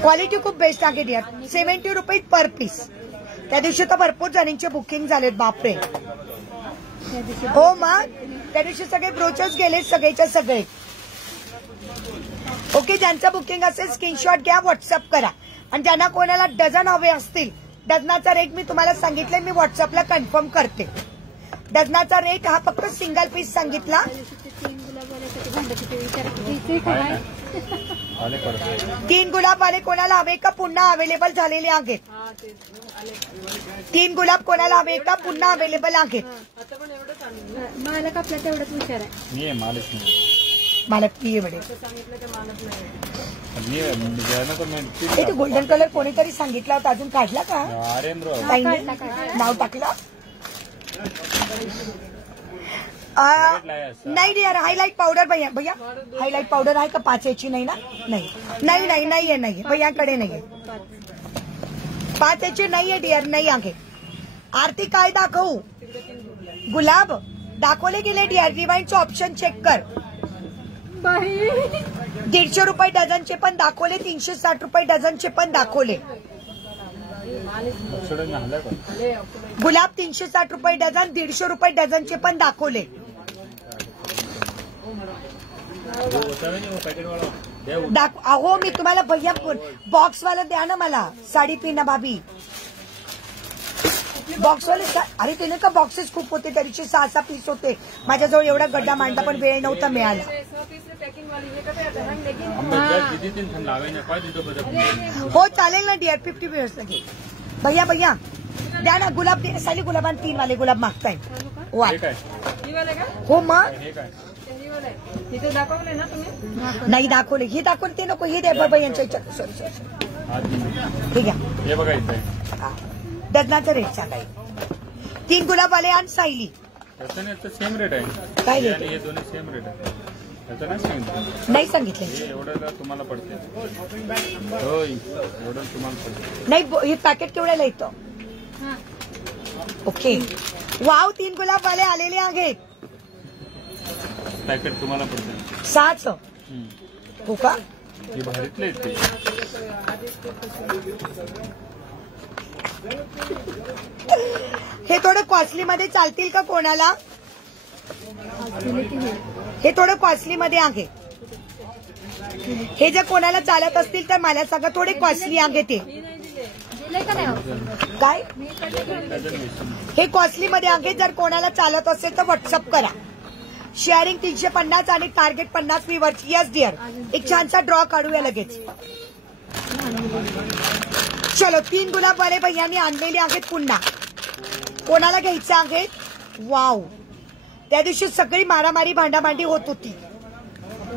क्वालिटी खूप बेस्ट आहे डिअर. 70 rupees per piece. त्या दिवशी तर भरपूर जणींचे बुकिंग झालेत बापरे. हो मग त्या दिवशी सगळे ब्रोचर्स गेले सगळेच्या सगळे. ओके ज्यांचं बुकिंग असेल स्क्रीनशॉट घ्या व्हॉट्सअप करा. आणि ज्यांना कोणाला डझन हवे असतील डझनाचा रेट मी तुम्हाला सांगितलंय. मी व्हॉट्सअपला कन्फर्म करते. डझनाचा रेट हा फक्त सिंगल पीस सांगितला. 3 गुलाबवाले कोणाला हवे का पुन्हा अवेलेबल झालेले आहेत. 3 गुलाब कोणाला हवे का पुन्हा अवेलेबल आहेत. मालक आपल्या तेवढंच विचार आहे. मालक ती वेळे ते गोल्डन कलर कोणीतरी सांगितला होता. अजून काढला का. नाव टाकलं नाही डिअर. हायलाइट पावडर भैया भैया हायलाइट पावडर आहे का 5 याची. नाही ना. नाहीये भैयाकडे नाहीये. 5 याची नाहीये डिअर. नाही आहे. आरती काय दाखवू. गुलाब दाखवले गेले डिअर. रिवाइंडचं ऑप्शन चेक कर. 150 रुपये डझनचे पण दाखवले. 360 रुपये डझनचे पण दाखवले. गुलाब 360 रुपये डझन. 150 रुपये डझनचे पण दाखवले. अहो मी तुम्हाला भैया बॉक्सवाला द्या ना मला. साडी पिना भाभी बॉक्सवाले. अरे ते नाही का बॉक्सेस खूप होते त्या दिवशी 6 पीस होते. माझ्याजवळ एवढा गड्डा मांडला पण वेळ नव्हता मिळाला. हो चालेल ना डिअर. 50 पीस लगे. भैया भैया द्या ना गुलाब. साली गुलाब 3 वाले गुलाब मागताय. हो मग नाही दाखवले. हे दाखवले ते नको. हे द्या भैयांच्या याच्यात. सॉरी ठीक आहे. डझनाचा रेट सांगाय. 3 गुलाबवाले आणि सायली सेम रेट आहे. काय रेट हे दोन्ही सेम रेट आहे. नाही सांगितलं. एवढं तुम्हाला पडते. हो एवढं तुम्हाला पडते. नाही हे पॅकेट केवढ्याला येतं. ओके वाव 3 गुलाबवाले आलेले आहेत. पॅकेट तुम्हाला पडतं. 6चं हो का? हे भारीतले आहेत ते. हे थोडं कॉस्टली मध्ये चालतील का कोणाला? हे थोडं कॉस्टली मध्ये आहे. हे जर कोणाला चालत असतील तर मला सांगा, थोडे कॉस्टली आहे ते. काय हे कॉस्टली मध्ये आहे, जर कोणाला चालत असेल तर व्हॉट्सअप करा. शेअरिंग 350 आणि टार्गेट 50 व्ह्यूअर्स. येस डिअर, एक छानसा ड्रॉ काढूया लगेच. चलो 3 गुलाबवाले भैयांनी आणलेले आहेत पुन्हा. कोणाला घ्यायचे आहेत? वाव, त्या दिवशी सगळी मारामारी भांडाभांडी होत होती.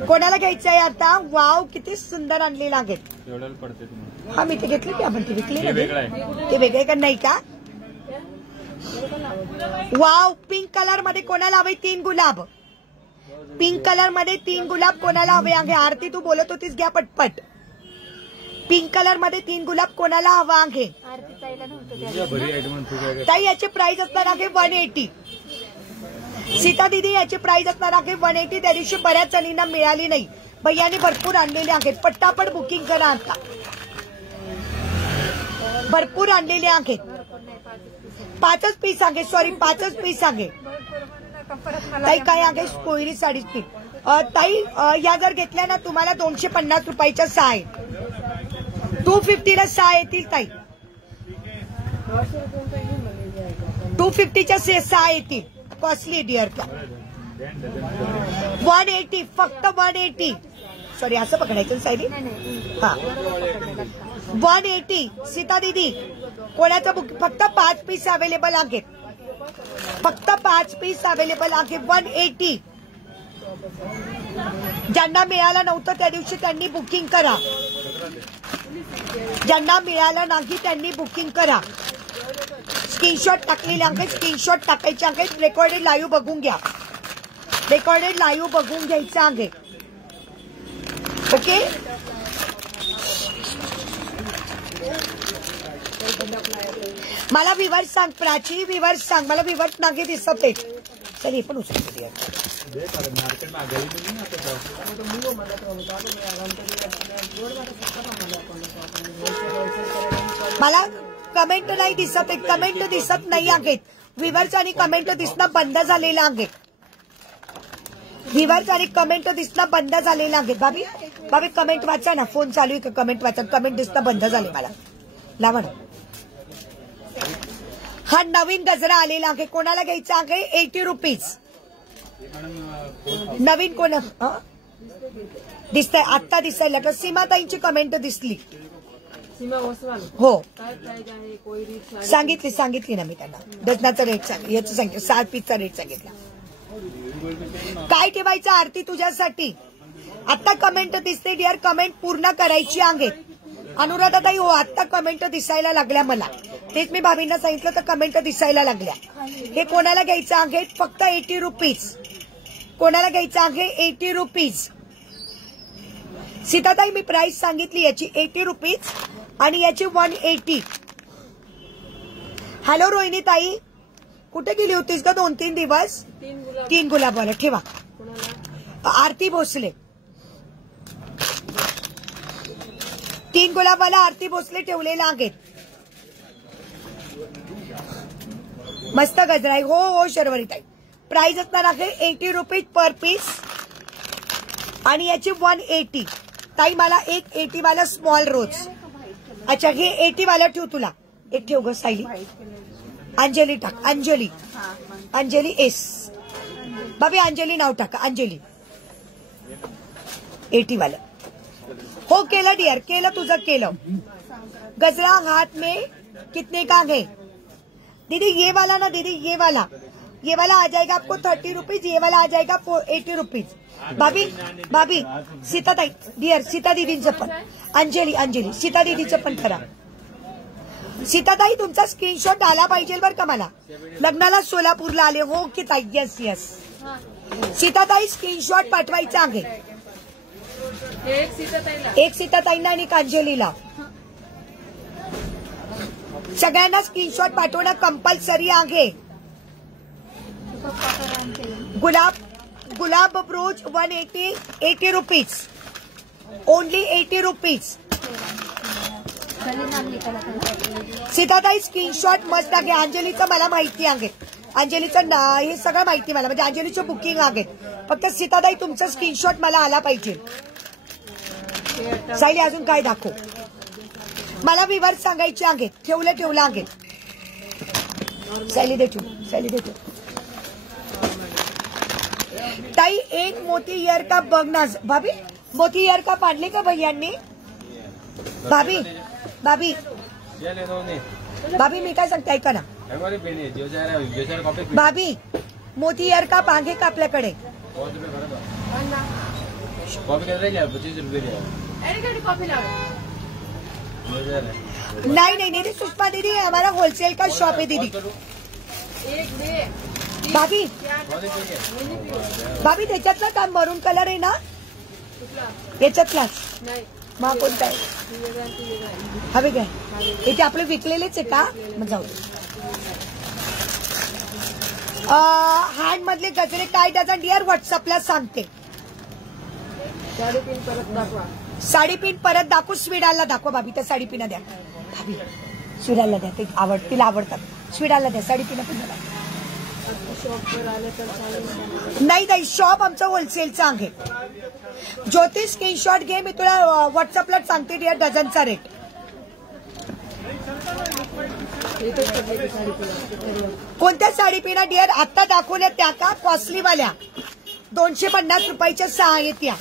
कोणाला घ्यायचं आहे आता? वाव, किती सुंदर आणलेलं आहेत. एवढ्याला पडते तुम्हाला. हा मी ते घेतले की आपण ते विकले. हे वेगळं आहे. ते वेगळे का नाही का? वाव, पिंक कलर मध्ये कोणाला हवे? 3 गुलाब. पिंक कलर मध्ये 3 गुलाब कोणाला हवे आहे? आरती तू बोलत होतीस, घ्या पटपट. पिंक कलर मध्ये 3 गुलाब कोणाला हवा आहे? ताई याचे प्राइस असणार आहे 180. सीता दीदी याची प्राइस असणार आहे 180. त्या दिवशी बऱ्याच जणींना मिळाली नाही. भैयानी भरपूर आणलेले आहेत. पट्टापट बुकिंग करा आता. भरपूर आणलेले आहेत. 5च पीस आहे. सॉरी 5च पीस आहे. ताई काय आहे? कोयरी साडीची ताई या जर घेतल्या ना तुम्हाला 250 रुपयाच्या 6 आहेत. 250ला 6 येतील ताई. 250च्या 6 येतील. कॉस्टली डिअर का? 180 फक्त 180. सॉरी असं पकडायचं सायली. हा 180. सीता दीदी कोणाचं बुक? फक्त 5 पीस अवेलेबल आहेत. फक्त 5 पीस अवेलेबल आहे. 180. ज्यांना मिळालं नव्हतं त्या दिवशी त्यांनी बुकिंग करा. ज्यांना मिळालं नाही त्यांनी बुकिंग करा. स्क्रीनशॉट टाकलेले आहे. स्क्रीनशॉट टाकायचे आहे. रेकॉर्डेड लाईव्ह बघून घ्या. रेकॉर्डेड लाईव्ह बघून घ्यायचं आहे. ओके. मला विवर्स सांग प्राची. विवर्स सांग मला. विवर्स नाही दिसत आहे. चल हे पण उचलते. मला कमेंट नाही दिसत आहे. कमेंट दिसत नाही आहेत. व्ह्यूअर्स आणि कमेंट दिसणं बंद झालेलं आहे. व्ह्यूअर्स आणि कमेंट दिसणं बंद झालेलं आहे. भाभी भाभी कमेंट वाचा ना. फोन चालू आहे का? कमेंट वाचा. कमेंट दिसणं बंद झाले मला. लावा ना. हा नवीन गजरा आलेला आहे. कोणाला घ्यायचा आहे? 80 रुपीज. नवीन कोण दिसतंय? आत्ता दिसायला तर सीमाताईंची कमेंट दिसली. हो सांगितली ना मी त्यांना. डझनाचा रेट सांगितलं. याचं सांगितलं 7 पीसचा रेट सांगितला. काय ठेवायचं आरती तुझ्यासाठी? आता कमेंट दिसते डिअर. कमेंट पूर्ण करायची आहे. अनुराधाताई हो आत्ता कमेंट दिसायला लागल्या मला. तेच मी भाभींना सांगितलं तर कमेंट दिसायला लागल्या. हे कोणाला घ्यायचं आहे? फक्त 80 रुपीज. कोणाला घ्यायचं आहे? 80 रुपीज. सीताताई मी प्राइस सांगितली याची 80 रुपीज आणि याची 180. हॅलो रोहिणी ताई कुठे गेली होतीस का 2-3 दिवस? 3 गुलाबवाला ठेवा. आरती भोसले. 3 गुलाबवाला आरती भोसले ठेवलेला आहेत. मस्त गजरा आहे. हो हो शर्वरी ताई. प्राइस असणार आहे 80 रुपीज पर पीस आणि याची 180. ताई मला एक 80 वाला स्मॉल रोज. अच्छा हे 80 वाला ठेव. तुला एक ठेव ग सायली. अंजली टाक. अंजली अंजली एस. बाबी अंजली नाव टाका. अंजली 80 वाला. हो केलं डियर. केलं तुझं केलं. गजरा हाथ में कितने का है दीदी? ये वाला ना दीदी. ये वाला आ जाएगा आपको 30 रुपीज. ये वाला आ जाएगा 80 रुपीज. भाभी भाभी सीताताई डियर. सीता दीदींचं पण. अंजली सीता दीदीचं पण करा. सीताताई तुमचा स्क्रीनशॉट आला पाहिजे बरं का मला. लग्नाला सोलापूरला आले. हो की ताई? Yes yes. सीताताई स्क्रीनशॉट पाठवायचा आहे. एक सीताताईंना आणि अंजलीला. सगळ्यांना स्क्रीनशॉट पाठवणं कंपल्सरी आहे. गुलाब ब्रोच 180 रुपीज, ओनली 80 रुपीज. सीताताई स्क्रीनशॉट मस्त आहे. अंजलीचं मला माहिती आहे, अंजलीचं हे सगळं माहिती मला, म्हणजे अंजलीचं बुकिंग आहे. फक्त सीताताई तुमचा स्क्रीनशॉट मला आला पाहिजे. सायली अजून काय दाखव, मला विवर सांगायचे आहेत. ठेवलं आहे. सायली देतो, सायली देतो. ताई एक मोती इयर का बघ ना भाभी. मोती इयर का आणले का भैयांनी? भाभी भाभी भाभी मी काय सांगते ऐका ना. भाभी मोती इयर का आहे का आपल्याकडे? नहीं सुषमा दीदी हमारा होलसेल का शॉप है दीदी. भाभी भाभी त्याच्यातला का मरून कलर आहे ना याच्यातलाच? मग कोणता आहे? हवे काय इथे आपले विकलेलेच आहे का? मग जाऊ. हँड मधले गजरे काय डझन डिअर? व्हॉट्सअपला सांगते. साडीपिन परत दाखवू. स्वीडाला दाखवा भाभी. त्या साडीपिना द्या भाभी. स्वीडाला द्या, ते तिला आवडतात. स्वीडाला द्या साडीपिना पण द्या. नाही शॉप आमचं होलसेलचं आहे. ज्योती स्क्रीनशॉट घे, मी तुला व्हॉट्सअपला सांगते डिअर डझनचा रेट. कोणत्या साडीपिना डिअर? आता दाखवल्या त्या का कॉस्टलीवाल्या? 250 रुपयाच्या 6 आहेत या.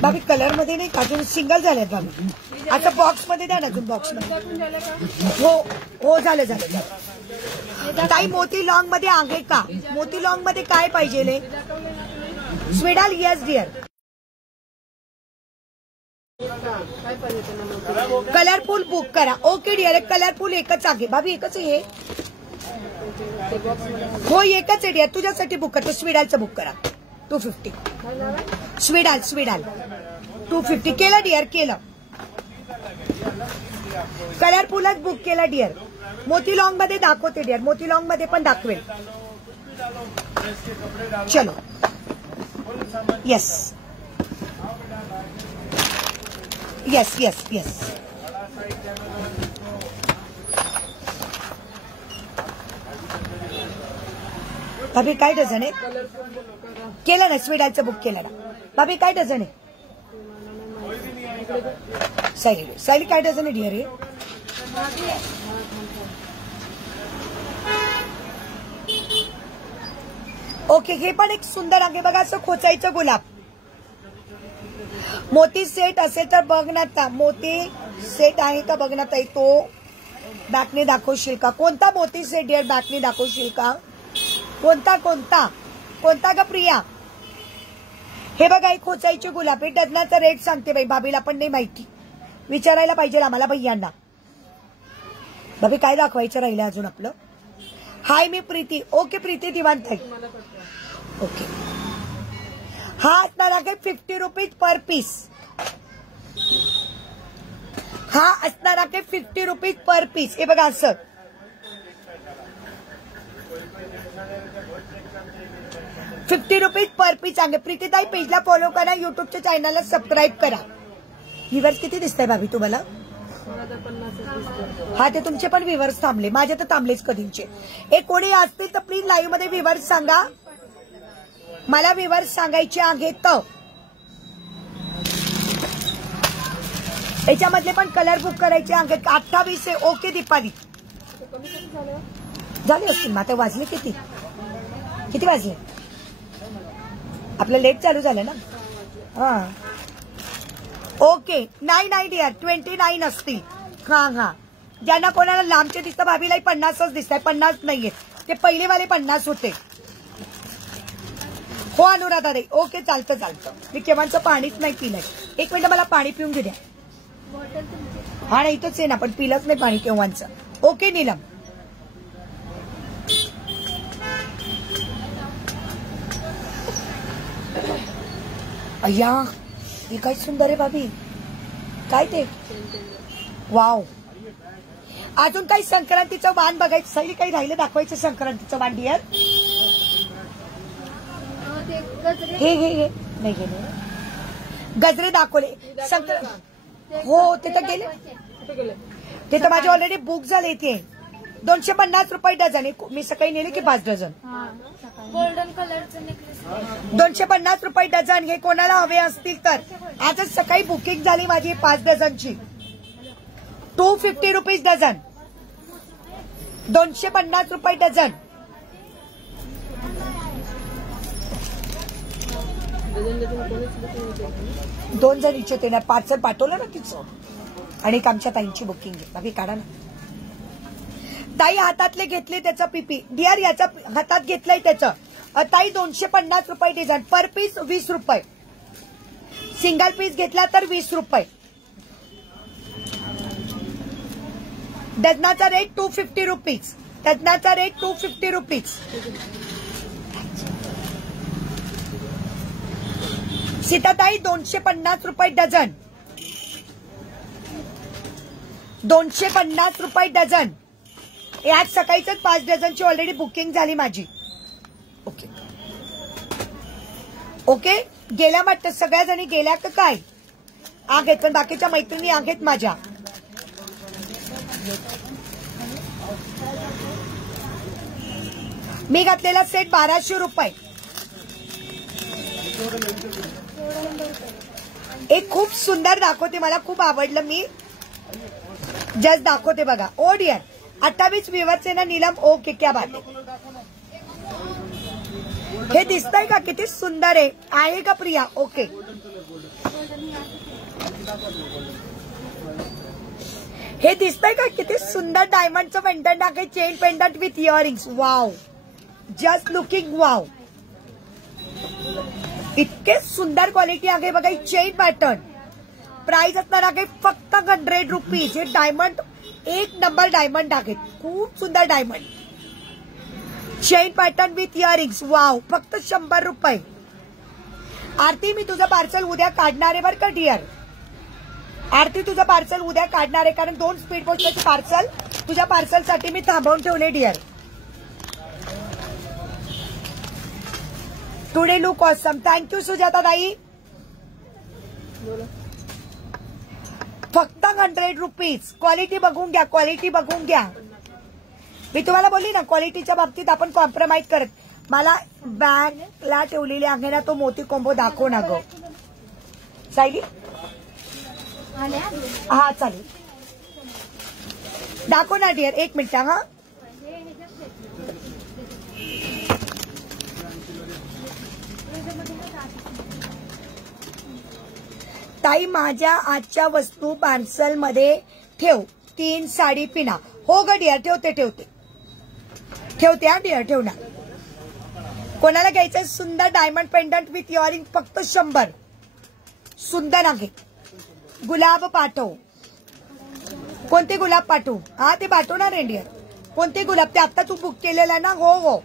भाभी कलर मध्ये नाही अजून सिंगल झालेत भाभी. आता बॉक्स मध्ये द्या ना अजून. बॉक्स मध्ये हो झालं. ताई मोती लॉंग मध्ये आहे का? मोती लॉंग मध्ये काय पाहिजे? स्वीडाल येस डिअर. कलरफुल बुक करा. Okay dear. कलरफुल एकच आहे भाभी. एकच आहे हो, एकच आहे डिअर. तुझ्यासाठी बुक करतो. स्वीडालचं बुक करा. 250 स्वीडाल 250 केलं डिअर. केलं. कलरफुलच बुक केला डिअर. मोती लॉंग मध्ये दाखवते डिअर. मोती लॉंग मध्ये पण दाखवेल. चलो येस येस येस येस. भाभी काय डझन आहे? केलं ना स्वीडालचं बुक केलं ना भाभी. काय डझन आहे? सायली काय डझन आहे डिअर? ओके हे पण एक सुंदर आहे बघा. असं खोचायचं गुलाब. मोती सेट असेल तर बघ ना. मोती सेट आहे का बघ ना ताई. तो बॅकने दाखवशील का? कोणता मोती सेट डिअर बॅकने दाखवशील का? कोणता कोणता कोणता का प्रिया? हे बघा एक खोचायचे गुलाब. हे डझनाचा रेट सांगते बाई. भाभीला पण नाही माहिती. विचारायला पाहिजे आम्हाला भैयांना. भाभी काय दाखवायचं राहिलं अजून आपलं? हाय मी प्रीती. ओके प्रीती दिवाण ताई. ओके हा असणार आहे 50 रुपीज पर पीस. हा असणार आहे 50 रुपीज पर पीस. हे बघा असं 50 रुपीज पर पीस आहे. प्रीतीताई पेजला फॉलो करा. युट्यूबच्या चॅनलला सबस्क्राईब करा. व्ह्यूअर्स किती दिसतंय भाभी तुम्हाला? हा ते तुमचे पण व्ह्यूअर्स थांबले. माझे तर थांबलेच कधीचे. एक कोणी असतील तर प्लीज लाईव्ह मध्ये व्ह्यूअर्स सांगा. मला व्ह्यूअर्स सांगायचे आहेत. याच्यामधले पण कलर बुक करायचे आहेत. 28 आहे. ओके दीपाली झाले असतील. आता वाजले किती वाजले? आपलं लेट चालू झालं ना. हा ओके. नाही डिअर 29 असतील. हा ज्यांना कोणाला लांबचे दिसतं भाभीलाही 50च दिसत आहे. 50 नाहीये ते पहिलेवाले 50 होते. हो अनुराधा ताई. ओके चालतं. मी केव्हाचं पाणीच नाही पिलंय. एक मिनिट मला पाणी पिऊन घेऊ द्या. हा नाही इथंच आहे ना पण पिलंच नाही पाणी केव्हाचं. ओके नीलम. अय्या हे काय सुंदर आहे भाभी. काय ते वाव. अजून काही संक्रांतीचं वाण बघायचं सगळी काही राहिलं दाखवायचं संक्रांतीचं वाण डिअर. हे हे हे नाही गेले गजरे दाखवले संक्रांत. हो ते तर गेले कुठे गेले? ते तर माझे ऑलरेडी बुक झाले. ते 250 रुपये डझन आहे. मी सकाळी नेले की 5 डझन. गोल्डन कलरचं नेकलेस 250 रुपये डझन. हे कोणाला हवे असतील तर आजच सकाळी बुकिंग झाली माझी 5 डझनची. 250 रुपीज डझन. 250 रुपये डझन. दोन जण इच्छित येणार. पार्सल पाठवलं ना तिचं. आणि एक आमच्या ताईंची बुकिंग आहे. बाकी काढा ना. ताई हातातले घेतले त्याचं पीपी डिअर. याच्या हातात घेतलंय त्याचं. ताई 250 रुपये डझन. पर पीस 20 रुपये. सिंगल पीस घेतला तर 20 रुपये. डझनाचा रेट 250 रुपीज. डझनाचा रेट 250 रुपीज. सीताताई 250 रुपये डझन. 250 रुपये डझन. आज सकाळीच 5 डझनची ऑलरेडी बुकिंग झाली माझी. ओके ओके गेल्या वाटतं सगळ्या जणी गेल्या का काय. आहेत पण बाकीच्या मैत्रिणी आहेत माझ्या. मी घातलेला सेट 1200 रुपये. एक खूप सुंदर दाखवते. मला खूप आवडलं. मी जस्ट दाखवते बघा. ओ डिअर 28 व्ह्यूअर्स ना नीलम. ओके क्या बात आहे. हे दिसतंय का किती सुंदर आहे का प्रिया. ओके हे दिसतंय का किती सुंदर डायमंडचं पेंडंट आहे. Chain pendant with earrings. Wow just looking wow. इतके सुंदर क्वालिटी आहे बघा. Chain pattern. प्राइस असणार आहे फक्त 100 रुपीज. हे डायमंड एक नंबर डायमंड आहेत. खूप सुंदर diamond. Chain pattern with earrings. Wow फक्त 100 रुपये. आरती मी तुझं पार्सल उद्या काढणार आहे बरं का डिअर. आरती तुझं पार्सल उद्या काढणार आहे. कारण 2 स्पीड पोस्टचे पार्सल तुझ्या पार्सलसाठी मी थांबवून ठेवले dear. Today look awesome. Thank you Sujata ताई. फक्त 100 रुपीज. क्वालिटी बघून घ्या. क्वालिटी बघून घ्या. मी तुम्हाला बोलली ना क्वालिटीच्या बाबतीत आपण कॉम्प्रोमाइज करत. मला बॅगला ठेवलेली आहे ना तो मोती कोंबो दाखव ना ग सायली. हा चालेल दाखव ना डिअर. 1 मिनिट हा. ताई माझ्या आजच्या वस्तू पार्सल मध्ये ठेव. 3 साडी पिना. हो ग डिअर ठेवते हा डिअर ठेवणार. कोणाला घ्यायचंय सुंदर डायमंड पेंडंट विथ इयरिंग फक्त 100. सुंदर आहे. गुलाब पाठव. कोणते गुलाब पाठवू. हा ते पाठवणार आहे डिअर. कोणते गुलाब. ते आता तू बुक केलेला ना. हो हो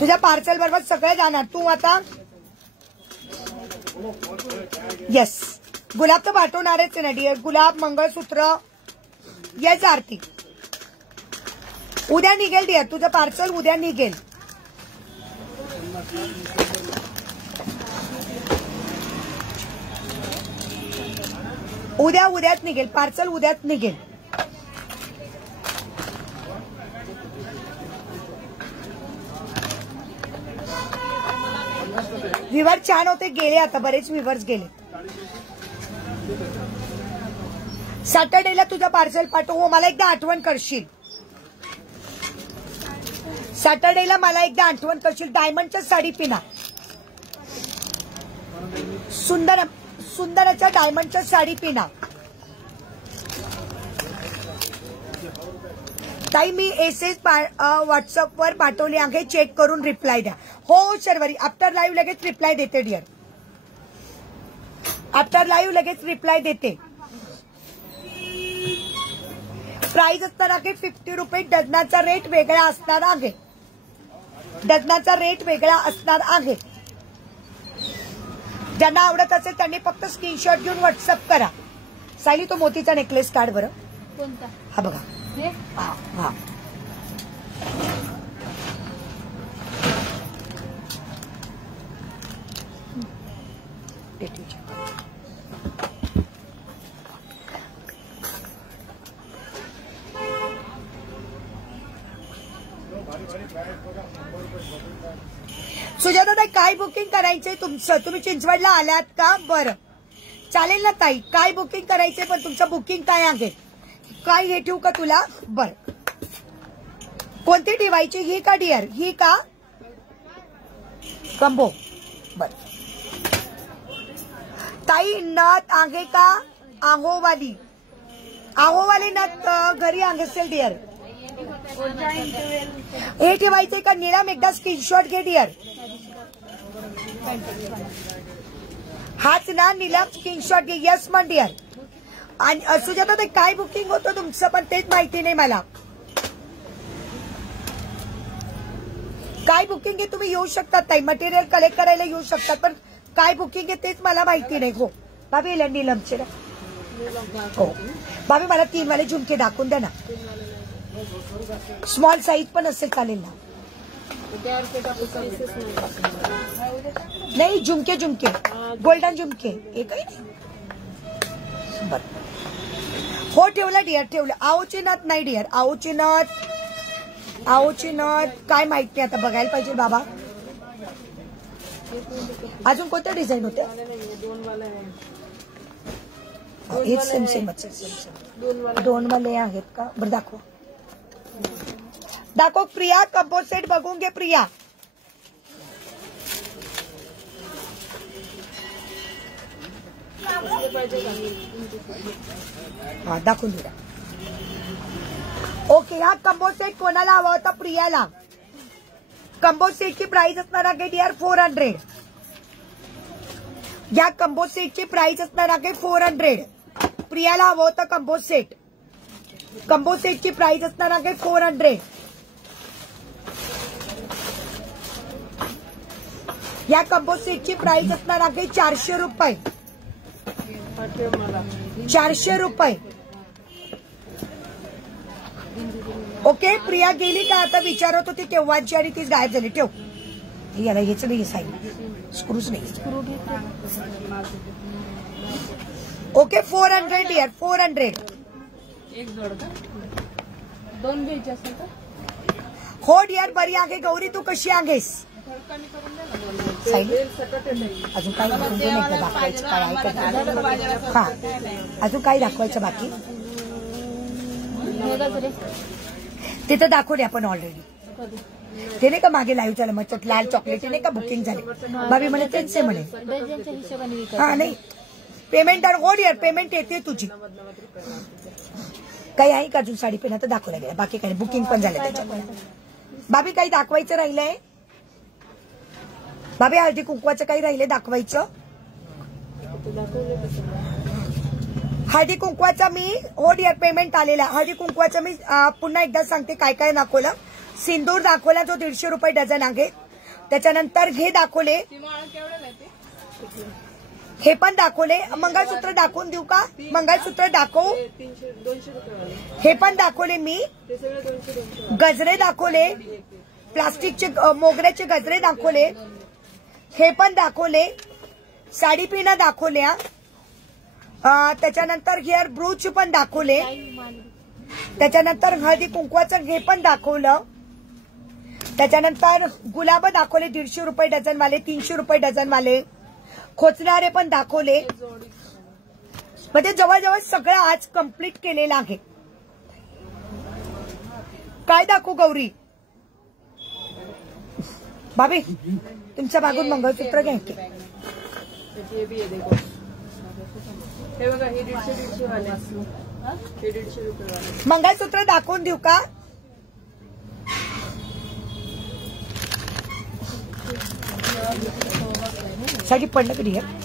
तुझ्या पार्सल बरोबर सगळे जाणार. तू आता येस गुलाब तर पाठवणारच ना डिअर. गुलाब मंगळसूत्र. येस आरती उद्या निघेल डिअर. तुझं पार्सल उद्या निघेल. उद्याच निघेल पार्सल. उद्याच निघेल. व्ह्यूवर छान होते. गेले आता बरेच व्ह्यूवर्स गेले. सॅटर्डेला तुझं पार्सल पाठव. हो मला एकदा आठवण करशील. सॅटर्डेला मला एकदा आठवण करशील. डायमंडच्या साडी पिना. सुंदर सुंदरच्या डायमंडच्या साडी पिना. ताई मी एसएस व्हॉट्सअपवर पाठवली आहे. चेक करून रिप्लाय द्या. हो शर्वरी आफ्टर लाईव्ह लगेच रिप्लाय देते डिअर. आफ्टर लाईव्ह लगेच रिप्लाय देते. प्राइस असणार आहे 50 रुपये. डझनाचा रेट वेगळा असणार आहे. डझनाचा रेट वेगळा असणार आहे. ज्यांना आवडत असेल त्यांनी फक्त स्क्रीनशॉट घेऊन व्हॉट्सअप करा. सायली तो मोतीचा नेकलेस काढ बरं. कोणता? हा बघा. हे? हा हा सुजाता ताई, काय बुकिंग करायचंय तुमचं? तुम्ही चिंचवडला आल्यात का? बरं चालेल ना ताई. काय बुकिंग करायचंय पण तुमचं बुकिंग काय आहे? काय हे ठेवू का तुला? बरं कोणती ठेवायची? ही का डिअर? ही का कंबो? बर ताई, नथ आहे का? आहोवाली आहोवाली नथ घरी आहे असेल डिअर. हे ठेवायचंय का? निळम एकदा स्क्रीनशॉट घे डिअर. हाच ना निलम, स्क्रीनशॉट घे. यस मन डिअर. आणि सुजाता ते काय बुकिंग होतं तुमचं पण तेच माहिती नाही मला. काय बुकिंग आहे? तुम्ही येऊ शकतात ताई, मटेरियल कलेक्ट करायला येऊ शकतात, पण काय बुकिंग आहे तेच मला माहिती नाही. हो भाभी निलमचे ना. हो भाभी मला 3 वाले झुमके दाखवून द्या ना. स्मॉल साईज पण असेल चालेल ना? नाही झुमके झुमके गोल्डन झुमके एकही नाही. बर हो ठेवलं डिअर, ठेवलं. आओची नथ नाही डिअर, आओची नथ काय माहित नाही, आता बघायला पाहिजे बाबा. अजून कोणत्या डिझाईन होते? हेच सेम सेमच. 2 वाले आहेत का? बरं दाखव दाखव. प्रिया कंबो सेट बघून घे प्रिया. हा दाखवून दिला. ओके, हा कंबो सेट कोणाला हवा होता? प्रियाला. कंबो सेटची प्राइस असणार आहे डिअर 400. या कंबो सेटची प्राइस असणार आहे 400. प्रियाला हवं होतं कंबो सेट. कंबो सेटची प्राइस असणार आहे 400. या कंबो सेटची प्राइस असणार आहे 400 रुपये. 400 रुपये. ओके, प्रिया गेली का? आता विचारत होती तेव्हाची आणि तीच गायब झाली. ठेव. याला हेच नाही साईड स्क्रूच नाही. Okay 400 dear 400. एक जोड का? 2 घ्यायचे असेल तर? हो डिअर बरी आहे. गौरी तू कशी आहेस? कमी करून द्या ना. साईड सकट आहे. अजून काय दाखवायचं काय आहे? हा अजून काय दाखवायचं बाकी? तिथं दाखवले आपण ऑलरेडी. ते नाही का मागे लाईव्ह झालं मग लाल चॉकलेट नाही का बुकिंग झाली. भाभी म्हणे तेच म्हणे. हा नाही पेमेंट हो डिअर, पेमेंट येते तुझी. काही आहे का अजून साडी पेन? तर दाखवलं गेलं, बाकी काही बुकिंग पण झालं त्याच्यामुळे. भाभी काही दाखवायचं राहिलंय? भाभी हळदी कुंकवाचं काही राहिले दाखवायचं? हळदी कुंकवाचा मी हो डिअर पेमेंट आलेला. हळदी कुंकवाचं मी पुन्हा एकदा सांगते काय काय दाखवलं. सिंदूर दाखवला जो 150 रुपये डझन आहे. त्याच्यानंतर हे दाखवले, हे पण दाखवले. मंगळसूत्र दाखवून देऊ का? मंगळसूत्र दाखवू? 200 रुपये. हे पण दाखवले मी. गजरे दाखवले, प्लास्टिकचे मोगऱ्याचे गजरे दाखवले. हे पण दाखवले. साडी पिना दाखवल्या. त्याच्यानंतर हेअर ब्रूच पण दाखवले. त्याच्यानंतर हळदी कुंकवाचं हे पण दाखवलं. त्याच्यानंतर गुलाब दाखवले 150 रुपये डझन वाले, 300 रुपये डझन वाले. खोचणारे पण दाखवले. म्हणजे जवळजवळ सगळं आज कंप्लीट केलेलं आहे. काय दाखवू गौरी? भाभी तुमच्या मागून मंगळसूत्र घ्यायचे. हे बघा, हे 150 वाले. हे 150 रुपये वाले. मंगळसूत्र दाखवून देऊ का? साठी पडलं कधी आहे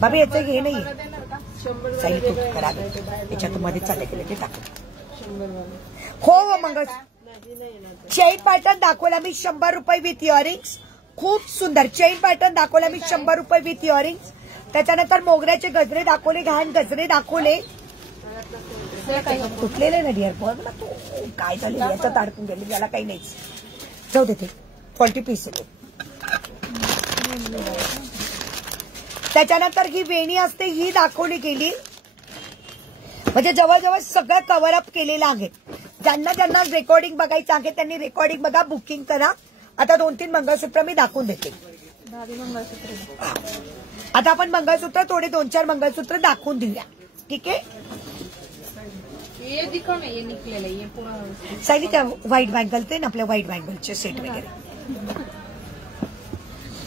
भाभी? याचं हे नाही साई तू करा याच्यात मध्ये चालले गेले ते टाक. हो हो मंगळ चेन पॅटर्न दाखवला मी 100 रुपये विथ इयरिंग्स. खूप सुंदर चेन पॅटर्न दाखवला मी 100 रुपये विथ इयरिंग्स. त्याच्यानंतर मोगऱ्याचे गजरे दाखवले, घाण गजरे दाखवले. तुटलेले ना डिअर बघ ना तू काय झालं याच्यात अडकून गेले, याला काही नाहीच जाऊ देते 40 पीस. त्याच्यानंतर ही वेणी असते ही दाखवली गेली. म्हणजे जवळजवळ सगळं कव्हर अप केलेलं आहे. ज्यांना ज्यांना रेकॉर्डिंग बघायचं आहे त्यांनी रेकॉर्डिंग बघा, बुकिंग करा. आता 2-3 मंगळसूत्र मी दाखवून देते. आता आपण मंगळसूत्र थोडे 2-4 मंगळसूत्र दाखवून देऊया. ठीक आहे. ये दिखो ना, ये निकलेलं ये पूरा सायली त्या व्हाईट बँगल ते ना आपल्या व्हाईट बँगलचे सेट वगैरे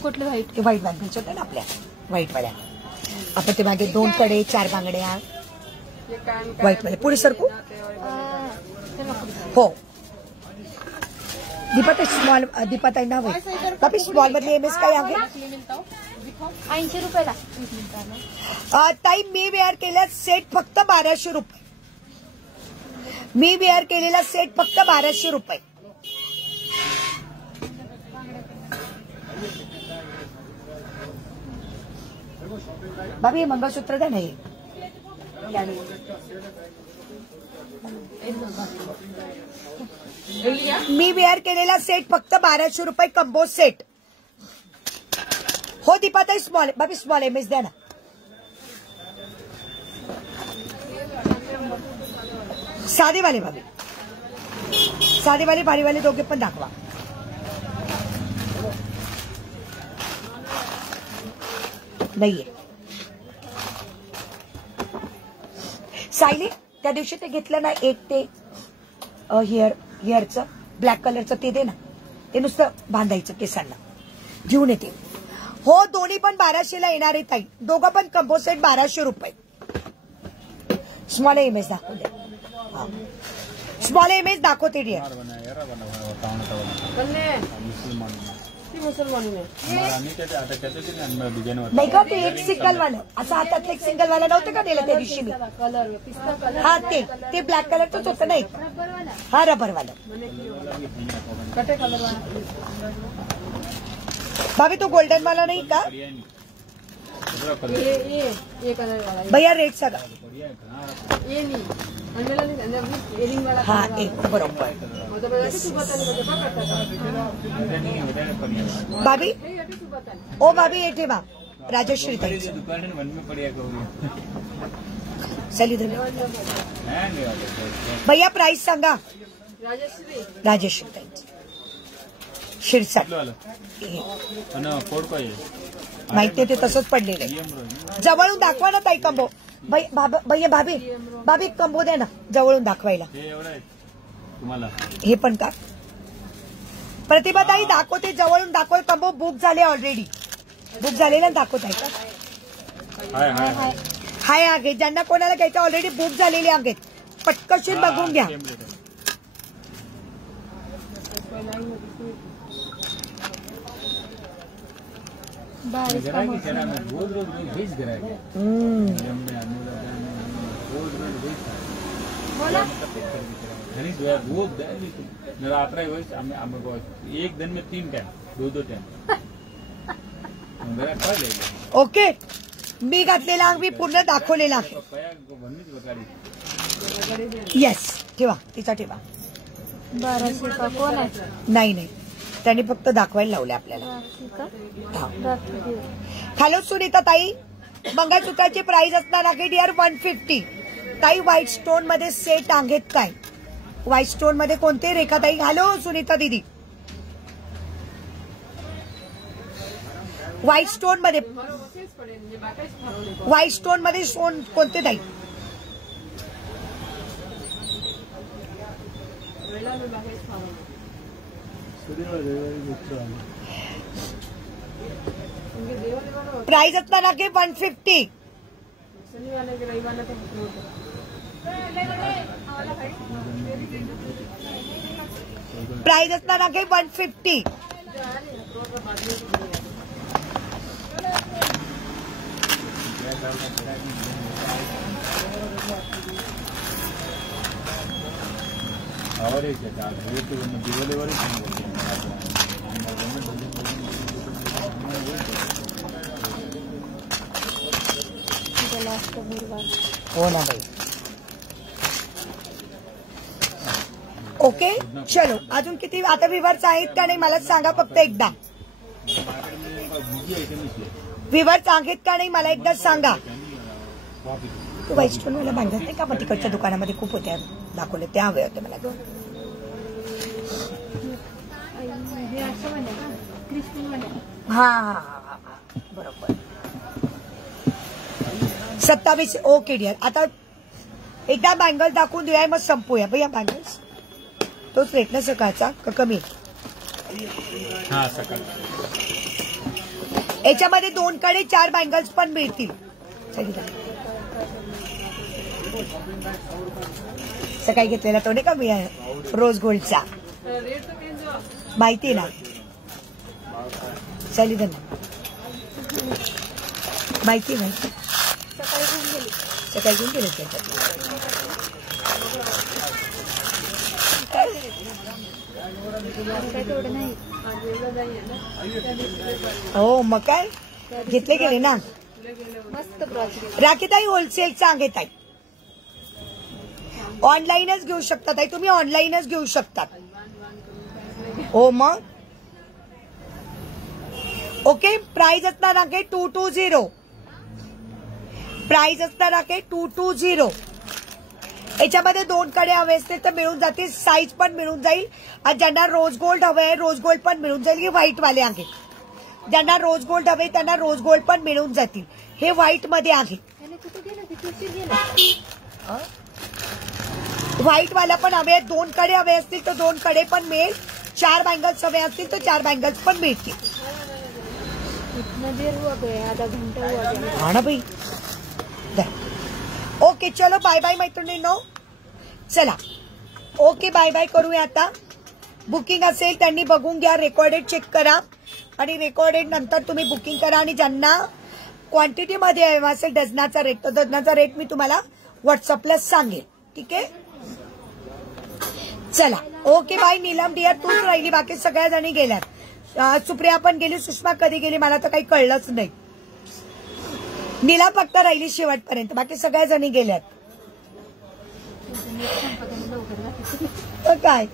कुठलं व्हाईट ते व्हाईट बँगलचे होते ना आपल्या व्हाईटवाल्या. आता ते मागे 2 कडे 4 बांगड्या व्हाईट मध्ये. पुढे सरकू. हो दीपाताई स्मॉल, दीपाताई नाव आहे बापी. स्मॉल मधले एमएस काय आहे 80 रुपयाला. ताई मी वेअर केल्या सेट फक्त 1200 रुपये. मी वेअर केलेला सेट फक्त 1200 रुपये. बाबी हे मंगळसूत्र द्या नाही. मी वेअर केलेला सेट फक्त 1200 रुपये कंबो सेट. हो दीपाताई स्मॉल बाबी स्मॉल एमएस द्या ना. साधेवाले बाबी, साधेवाले भारीवाले दोघे पण दाखवा. नाहीये सायली त्या दिवशी ते घेतलं ना एक ते हिअरचं ब्लॅक कलरचं ते दे ना. ते नुसतं बांधायचं केसांना घेऊन येते. हो दोन्ही पण 1200ला येणार आहे ताई. दोघं पण कंबो सेट 1200 रुपये. स्मॉल इमेज दाखवते. स्मॉल इमेज दाखवते डिअर. नाही का ते एक सिंगल वालं असं हातात एक सिंगल वाला नव्हतं का दिलं त्या दिवशी मी. हा ते ब्लॅक कलरचंच होतं ना एक. हा रबरवालं. भाभी तो गोल्डन वाला नहीं का ये कलर वाला भैया रेट सांगा. ये नहीं एरिंग वाला. हा एक बरोबर. भाभी ओ भाभी ये ठेवा राजश्री ताई चल इधर भैया प्राइस सांगा. राजश्री ताई शिरसाट माहिती ते तसंच पडलेलं आहे. जवळून दाखवा ना ताई कंबो. भैया भाभी भाभी कंबो दे ना जवळून दाखवायला. हे पण का प्रतिभा ताई दाखवते जवळून दाखव. कंबो बुक झाले ऑलरेडी. बुक झालेला दाखवत आहे का. हाय आहे ज्यांना कोणाला घ्यायचं ऑलरेडी बुक झालेले आहेत. पटकशीर बघून घ्या. एक दिन में 3 टाइम 2 टाइम. ओके मी घातलेला मी पूर्ण दाखवलेला आहे. येस ठेवा तिचा ठेवा. 1200 का कोण आहे. नाही त्यांनी फक्त दाखवायला लावले आपल्याला. हॅलो सुनीता ताई मंगळसूत्राची प्राइस असणार आहे डिअर 150. ताई व्हाईट स्टोन मध्ये सेट आहेत काय. व्हाईट स्टोन मध्ये कोणते रेखा ताई. हॅलो सुनीता दीदी व्हाईट स्टोन मध्ये स्टोन कोणते ताई. प्राइस असणार आहे 150. प्राइस असणार आहे 150. और एक है तो डिलीवरी लास्ट गुरुवार. हो ना बाई. ओके चलो अजून किती आता विवर्स आहेत का नाही मला सांगा फक्त एकदा. विवर्स आहेत का नाही मला एकदा सांगा. तू वाईस्टोन मला बांधत नाही का पण तिकडच्या दुकानामध्ये खूप होत्या दाखवले त्या हवे होते मला. हे असं म्हणे का क्रिस्पी म्हणे. हा हा हा बरोबर. 27 ओके डिअर. आता एकदा बँगल दाखवून देऊया मग संपूया भैया. बँगल्स तोच रेट ना सकाळचा का कमी. हा सकाळ. याच्यामध्ये 2 कडे 4 बँगल्स पण मिळतील. सकाळी घेतलेला तो नाही का मी रोज गोल्डचा रेट तो चेंज हुआ. माहिती ना चाली ना माहिती माहिती सकाळी घेऊन गेली. सकाळी घेऊन गेले त्याच्यात. काय तेवढं नाही. आज एवढं नाही आहे ना. हो मग काय घेतले गेले ना. मस्त ब्रॉच. राखीताई होलसेलचा आहे ताई. ऑनलाईनच घेऊ शकता ताई तुम्ही. ऑनलाईनच घेऊ शकतात. हो मग ओके. प्राइस असणार आहे 220. प्राइस असणार आहे 220. याच्यामध्ये 2 कडे हवे असतील तर मिळून जातील. साईज पण मिळून जाईल. आणि ज्यांना रोज गोल्ड हवे आहे रोज गोल्ड पण मिळून जाईल. हे व्हाईट वाले आहे. ज्यांना रोज गोल्ड हवे त्यांना रोज गोल्ड पण मिळून जातील. हे व्हाईट मध्ये आहे. त्याने कुठे गेलं तिथे उशीर गेला. व्हाईट वाला पण हवे. 2 कडे हवे असतील तर 2 कडे पण मिळेल. 4 बँगल्स हवे असतील तर 4 बँगल्स पण मिळतील. इतना देर हुआ गया. आधा घंटा हुआ गया. हा ना भाई. ओके चलो बाय बाय मैत्रिणींनो. चला ओके बाय बाय करूया आता. बुकिंग असेल त्यांनी बघून घ्या. रेकॉर्डेड चेक करा आणि रेकॉर्डेड नंतर तुम्ही बुकिंग करा. आणि ज्यांना क्वांटिटीमध्ये हवा असेल डझनाचा रेट तर डझनाचा रेट मी तुम्हाला व्हॉट्सअपला सांगेल. ठीक आहे चला ओके बाय. नीलम डिअर तूच राहिली बाकी सगळ्या जणी गेल्यात. सुप्रिया पण गेली. सुषमा कधी गेली मला तर काही कळलंच नाही. नीला फक्त राहिली शेवटपर्यंत. बाकी सगळ्या जणी गेल्यात. काय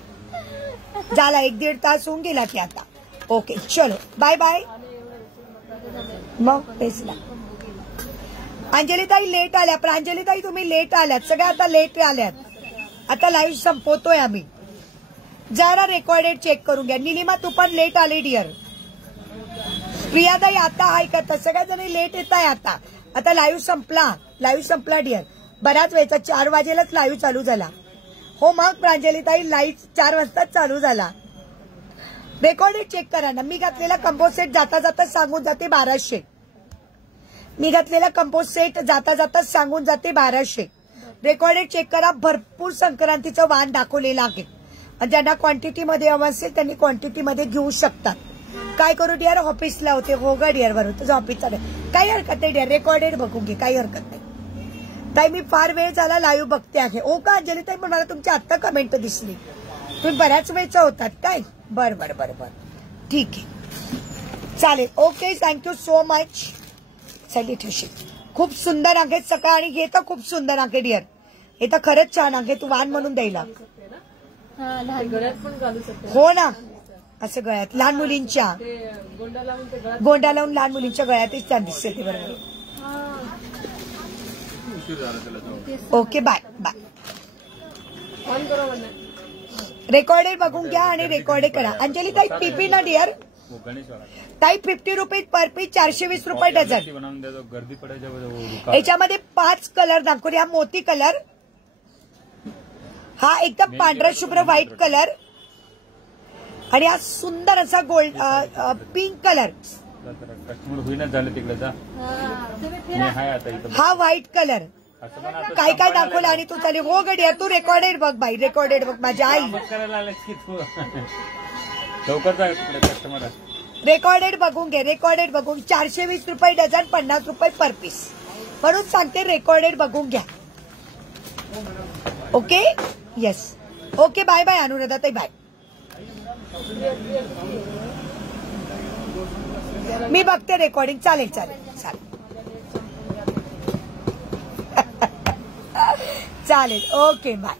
झाला 1-1.5 तास होऊन गेला की आता. ओके चलो बाय बाय. मग तेच ना. अंजलीताई लेट आल्या. प्रांजलीताई तुम्ही लेट आल्यात. सगळ्या आता लेट आल्यात. आता लाईव्ह संपवतोय आम्ही. जरा रेकॉर्डेड चेक करून घ्या. निलिमा तू पण लेट आली डिअर. प्रियाताई आता आहे का. सगळ्या जणी लेट येत आहे आता. आता लाईव्ह संपला डिअर. बऱ्याच वेळचा 4 वाजेलाच लाईव्ह चालू झाला. हो मग प्रांजलीताई लाईव्ह 4 वाजताच चालू झाला. रेकॉर्डेड चेक करा ना. मी घातलेला कंपोज सेट जाता जाता सांगून जाते 1200. मी घातलेला कंपोज सेट जाता जाता सांगून जाते 1200. रेकॉर्डेड चेक करा. भरपूर संक्रांतीचं वाण दाखवलेलं आहे. ज्यांना क्वांटिटीमध्ये हवं असेल त्यांनी क्वांटिटीमध्ये घेऊ शकतात. काय करू डिअर ऑफिसला होते. हो गा डिअर बरोबर तुझं ऑफिसचा काही हरकत नाही डिअर. रेकॉर्डेड बघून घे काही हरकत नाही. ताई मी फार वेळ झाला लाईव्ह बघते आहे. ओ का अंजली ताई पण मला तुमची आत्ता कमेंट दिसली. तुम्ही बऱ्याच वेळचा होतात काय. बर बर बर बर ठीक आहे चालेल. Okay thank you so much. Salutation. खूप सुंदर आहे सकाळ आणि हे तर खूप सुंदर आहे डिअर. हे तर खरंच छान आहे. तू वाण म्हणून द्यायला. हा लहान गळ्यात पण घालू शकते. हो ना असं गळ्यात लहान मुलींच्या ते गोंडा लावून ते गळ्यात. गोंडा लावून लहान मुलींच्या गळ्यातच छान दिसते ते. बरोबर. Okay bye bye. ऑन करा म्हणा. रेकॉर्डेड बघून घ्या आणि रेकॉर्डेड करा. अंजली ताई पीपी ना डिअर. ताई 50 रुपीज पर पीस. 420 रुपये डझन. गर्दी पडायच्या. याच्यामध्ये 5 कलर दाखवले. हा मोती कलर. हा एकदम पांढरा शुभ्र व्हाईट कलर. आणि हा सुंदर असा गोल्ड पिंक कलर. कस्टमर होईनाच झालं तिकडे जा. मी हाय आता इथं. हा व्हाईट कलर. असं पण आता काय काय दाखवलं आणि तू चालेल. हो गडिया तू रेकॉर्डेड बघ बाई. रेकॉर्डेड बघ माझी आई. मग करायला आलास की तू. लवकर जा तिकडे कस्टमर. रेकॉर्डेड बघून घे. रेकॉर्डेड बघून 420 रुपये डझन. 50 रुपये पर पीस. म्हणून सांगते रेकॉर्डेड बघून घ्या. Okay yes okay bye bye अनुराधाताई बाय. मी बघते रेकॉर्डिंग. चालेल चालेल चालेल चालेल. Okay bye.